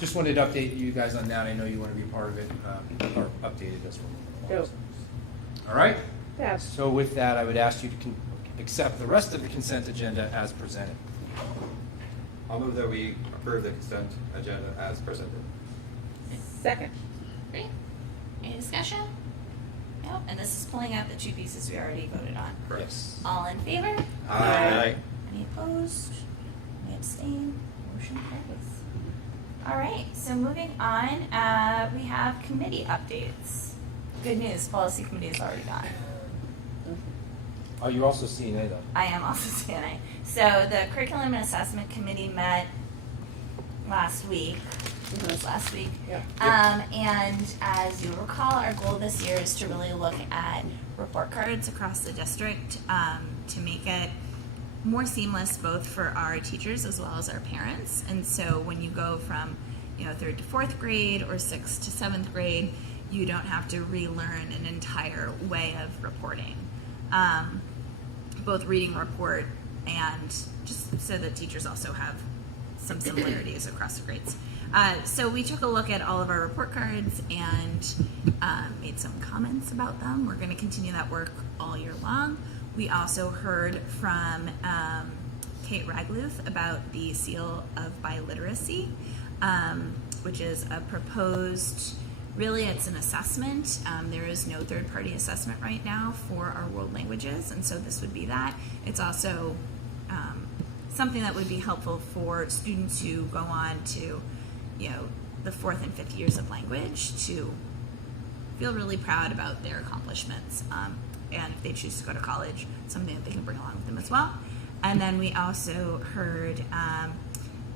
just wanted to update you guys on that. I know you want to be a part of it, or updated as well. Dope. All right? Yeah. So with that, I would ask you to accept the rest of the consent agenda as presented. I'll move that we approve the consent agenda as presented. Second. Great. Any discussion? No. And this is pulling out the 2 pieces we already voted on. Yes. All in favor? Aye. Any opposed? Any abstain? Motion carries. All right, so moving on, we have committee updates. Good news, policy committee is already gone. Oh, you're also CNA though. I am also CNA. So the curriculum and assessment committee met last week. It was last week. Yeah. And as you recall, our goal this year is to really look at report cards across the district to make it more seamless both for our teachers as well as our parents. And so when you go from 3rd to 4th grade or 6th to 7th grade, you don't have to relearn an entire way of reporting, both reading report and just so that teachers also have some similarities across the grades. So we took a look at all of our report cards and made some comments about them. We're going to continue that work all year long. We also heard from Kate Ragluth about the Seal of Biliteracy, which is a proposed, really it's an assessment. There is no third-party assessment right now for our world languages, and so this would be that. It's also something that would be helpful for students who go on to, the 4th and 5th years of language to feel really proud about their accomplishments. And if they choose to go to college, something that they can bring along with them as well. And then we also heard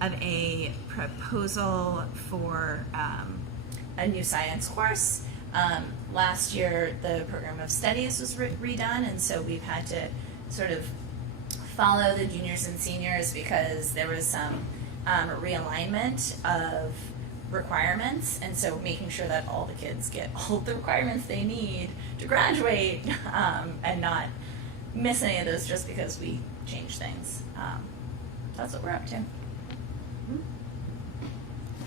of a proposal for a new science course. Last year, the program of studies was redone, and so we've had to sort of follow the juniors and seniors because there was some realignment of requirements, and so making sure that all the kids get all the requirements they need to graduate, and not miss any of those just because we change things. That's what we're up to.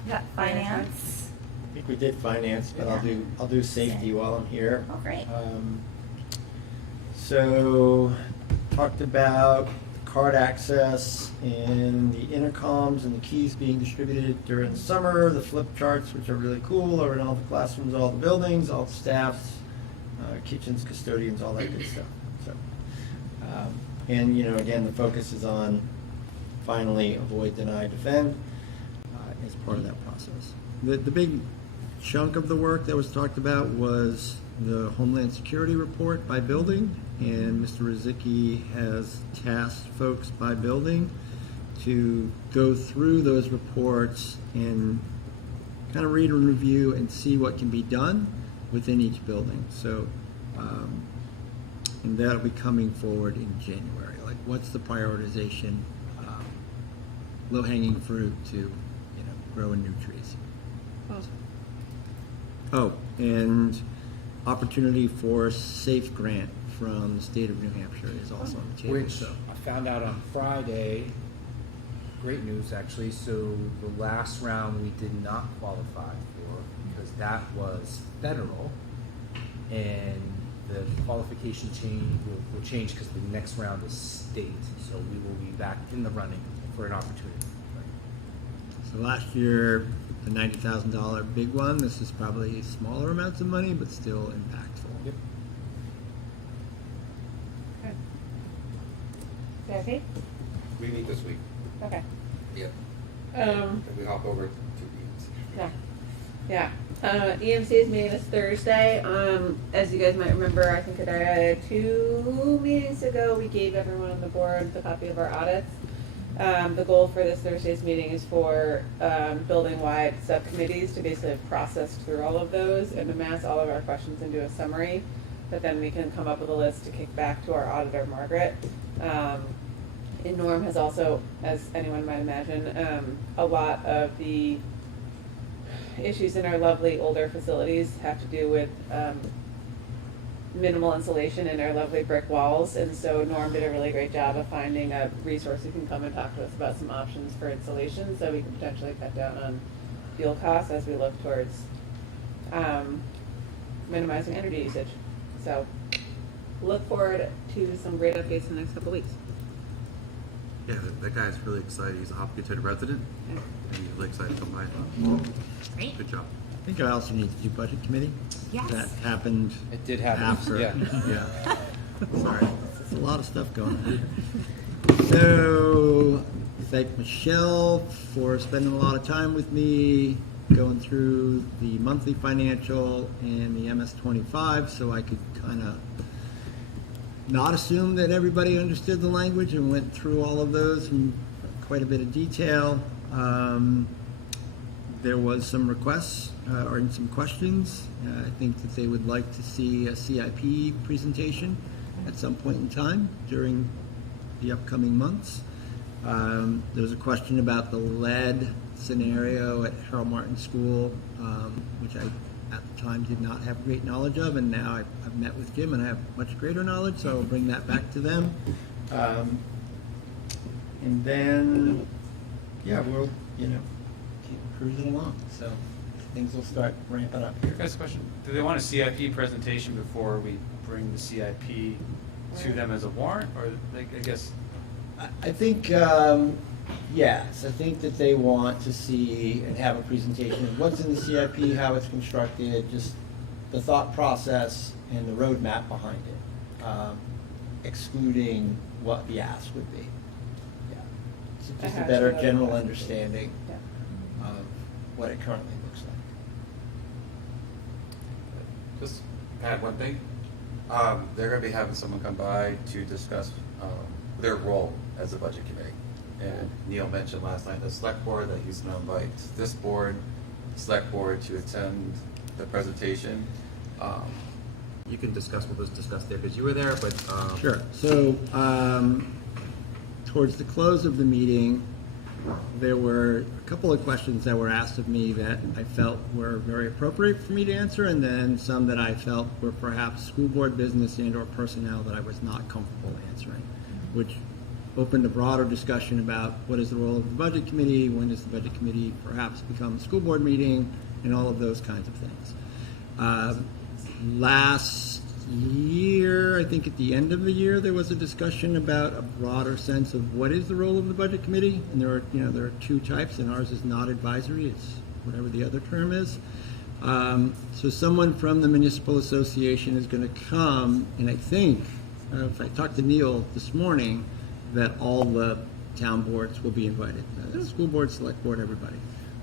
We got finance. I think we did finance, but I'll do safety while I'm here. Oh, great. So, talked about card access and the intercoms and the keys being distributed during the summer, the flip charts, which are really cool, are in all the classrooms, all the buildings, all the staffs, kitchens, custodians, all that good stuff. So, and again, the focus is on finally avoid, deny, defend as part of that process. The big chunk of the work that was talked about was the Homeland Security report by building, and Mr. Rizicki has tasked folks by building to go through those reports and kind of read and review and see what can be done within each building. So, and that'll be coming forward in January. Like, what's the prioritization, low-hanging fruit to, growing new trees. Oh, and opportunity for SAFE grant from the state of New Hampshire is also on the table. Which I found out on Friday. Great news, actually. So the last round we did not qualify for because that was federal, and the qualification will change because the next round is state. So we will be back in the running for an opportunity. So last year, the $90,000 big one. This is probably smaller amounts of money, but still impactful. Yep. Jackie? We meet this week. Okay. Yep. Um, Can we hop over to meetings? Yeah. EMC is meeting this Thursday. As you guys might remember, I think 2 meetings ago, we gave everyone on the board the copy of our audits. The goal for this Thursday's meeting is for building-wide subcommittees to basically process through all of those and amass all of our questions into a summary. But then we can come up with a list to kick back to our auditor, Margaret. And Norm has also, as anyone might imagine, a lot of the issues in our lovely older facilities have to do with minimal insulation in our lovely brick walls, and so Norm did a really great job of finding a resource who can come and talk to us about some options for insulation, so we can potentially cut down on fuel costs as we look towards minimizing energy usage. So look forward to some great updates in the next couple of weeks. Yeah, that guy's really excited. He's a Hopkinton resident, and he's really excited to come by. Great. Good job. I think I also need to do budget committee. Yes. That happened. It did happen. After. Yeah. Yeah. Sorry. There's a lot of stuff going on. So, thank Michelle for spending a lot of time with me going through the monthly financial and the MS-25 so I could kind of not assume that everybody understood the language and went through all of those in quite a bit of detail. There was some requests or some questions. I think that they would like to see a CIP presentation at some point in time during the upcoming months. There was a question about the lead scenario at Harold Martin School, which I at the time did not have great knowledge of, and now I've met with Jim and I have much greater knowledge, so I'll bring that back to them. And then, yeah, we'll, keep cruising along. So things will start ramping up here. Guys, question. Do they want a CIP presentation before we bring the CIP to them as a warrant? Or, I guess... I think, yes, I think that they want to see and have a presentation of what's in the CIP, how it's constructed, just the thought process and the roadmap behind it, excluding what the ask would be. Yeah. So just a better general understanding of what it currently looks like. Just add one thing. They're going to be having someone come by to discuss their role as a budget committee. And Neil mentioned last night the select board that he's going to invite this board, select board to attend the presentation. You can discuss what was discussed there because you were there, but Sure. So towards the close of the meeting, there were a couple of questions that were asked of me that I felt were very appropriate for me to answer, and then some that I felt were perhaps school board business and or personnel that I was not comfortable answering, which opened a broader discussion about what is the role of the budget committee, when does the budget committee perhaps become a school board meeting, and all of those kinds of things. Last year, I think at the end of the year, there was a discussion about a broader sense of what is the role of the budget committee, and there are two types, and ours is not advisory; it's whatever the other term is. So someone from the municipal association is going to come, and I think, if I talked to Neil this morning, that all the town boards will be invited, the school board, select board, everybody,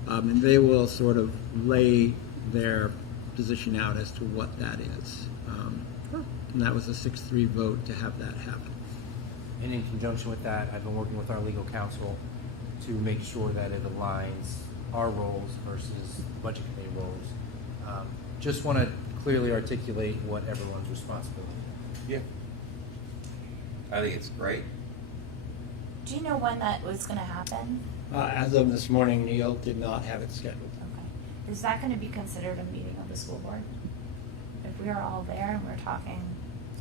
and they will sort of lay their position out as to what that is. And that was a 6-3 vote to have that happen. And in conjunction with that, I've been working with our legal counsel to make sure that it aligns our roles versus budget committee roles. Just want to clearly articulate what everyone's responsibility is. Yeah. I think it's great. Do you know when that was going to happen? As of this morning, Neil did not have it scheduled. Okay. Is that going to be considered a meeting of the school board? If we are all there and we're talking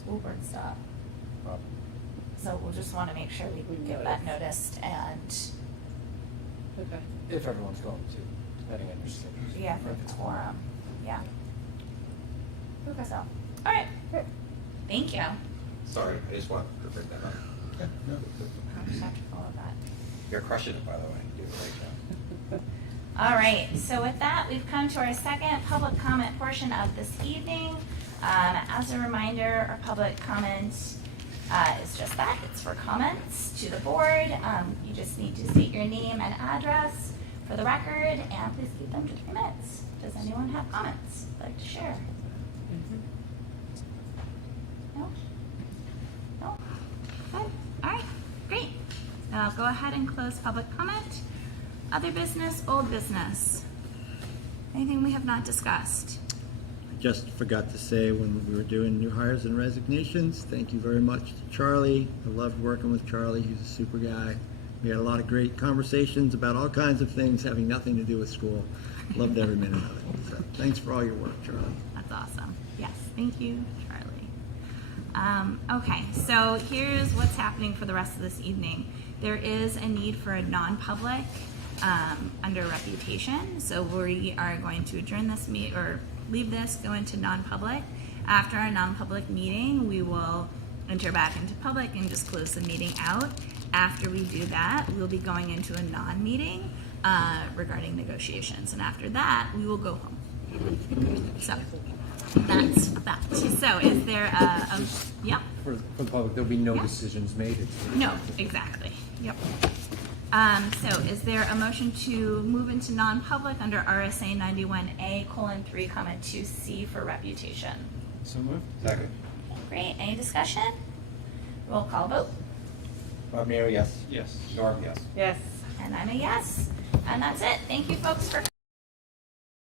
school board stuff. So we'll just want to make sure we give that noticed and. Okay. If everyone's going to, depending on your schedule. Yeah, for the quorum. Yeah. Okay. So, all right. Thank you. Sorry, I just wanted to bring that up. I'll just have to follow that. You're crushing it, by the way. You're doing a great job. All right, so with that, we've come to our second public comment portion of this evening. As a reminder, our public comment is just that, it's for comments to the board. You just need to state your name and address for the record, and please keep them to 3 minutes. Does anyone have comments they'd like to share? No? No? Good, all right, great. Then I'll go ahead and close public comment. Other business, old business. Anything we have not discussed? I just forgot to say when we were doing new hires and resignations, thank you very much to Charlie. I loved working with Charlie. He's a super guy. We had a lot of great conversations about all kinds of things having nothing to do with school. Loved every minute of it. So thanks for all your work, Charlie. That's awesome. Yes, thank you, Charlie. Okay, so here's what's happening for the rest of this evening. There is a need for a non-public under reputation. So we are going to adjourn this or leave this, go into non-public. After our non-public meeting, we will enter back into public and just close the meeting out. After we do that, we'll be going into a non-meeting regarding negotiations. And after that, we will go home. So that's that. So is there yep. For the public, there'll be no Yeah. decisions made. No, exactly. Yep. So is there a motion to move into non-public under RSA 91A:3, 2C for reputation? So moved. Second. Great. Any discussion? Roll call vote. Bob Nero, yes. Yes. Norm, yes. Yes. And I'm a yes. And that's it. Thank you folks for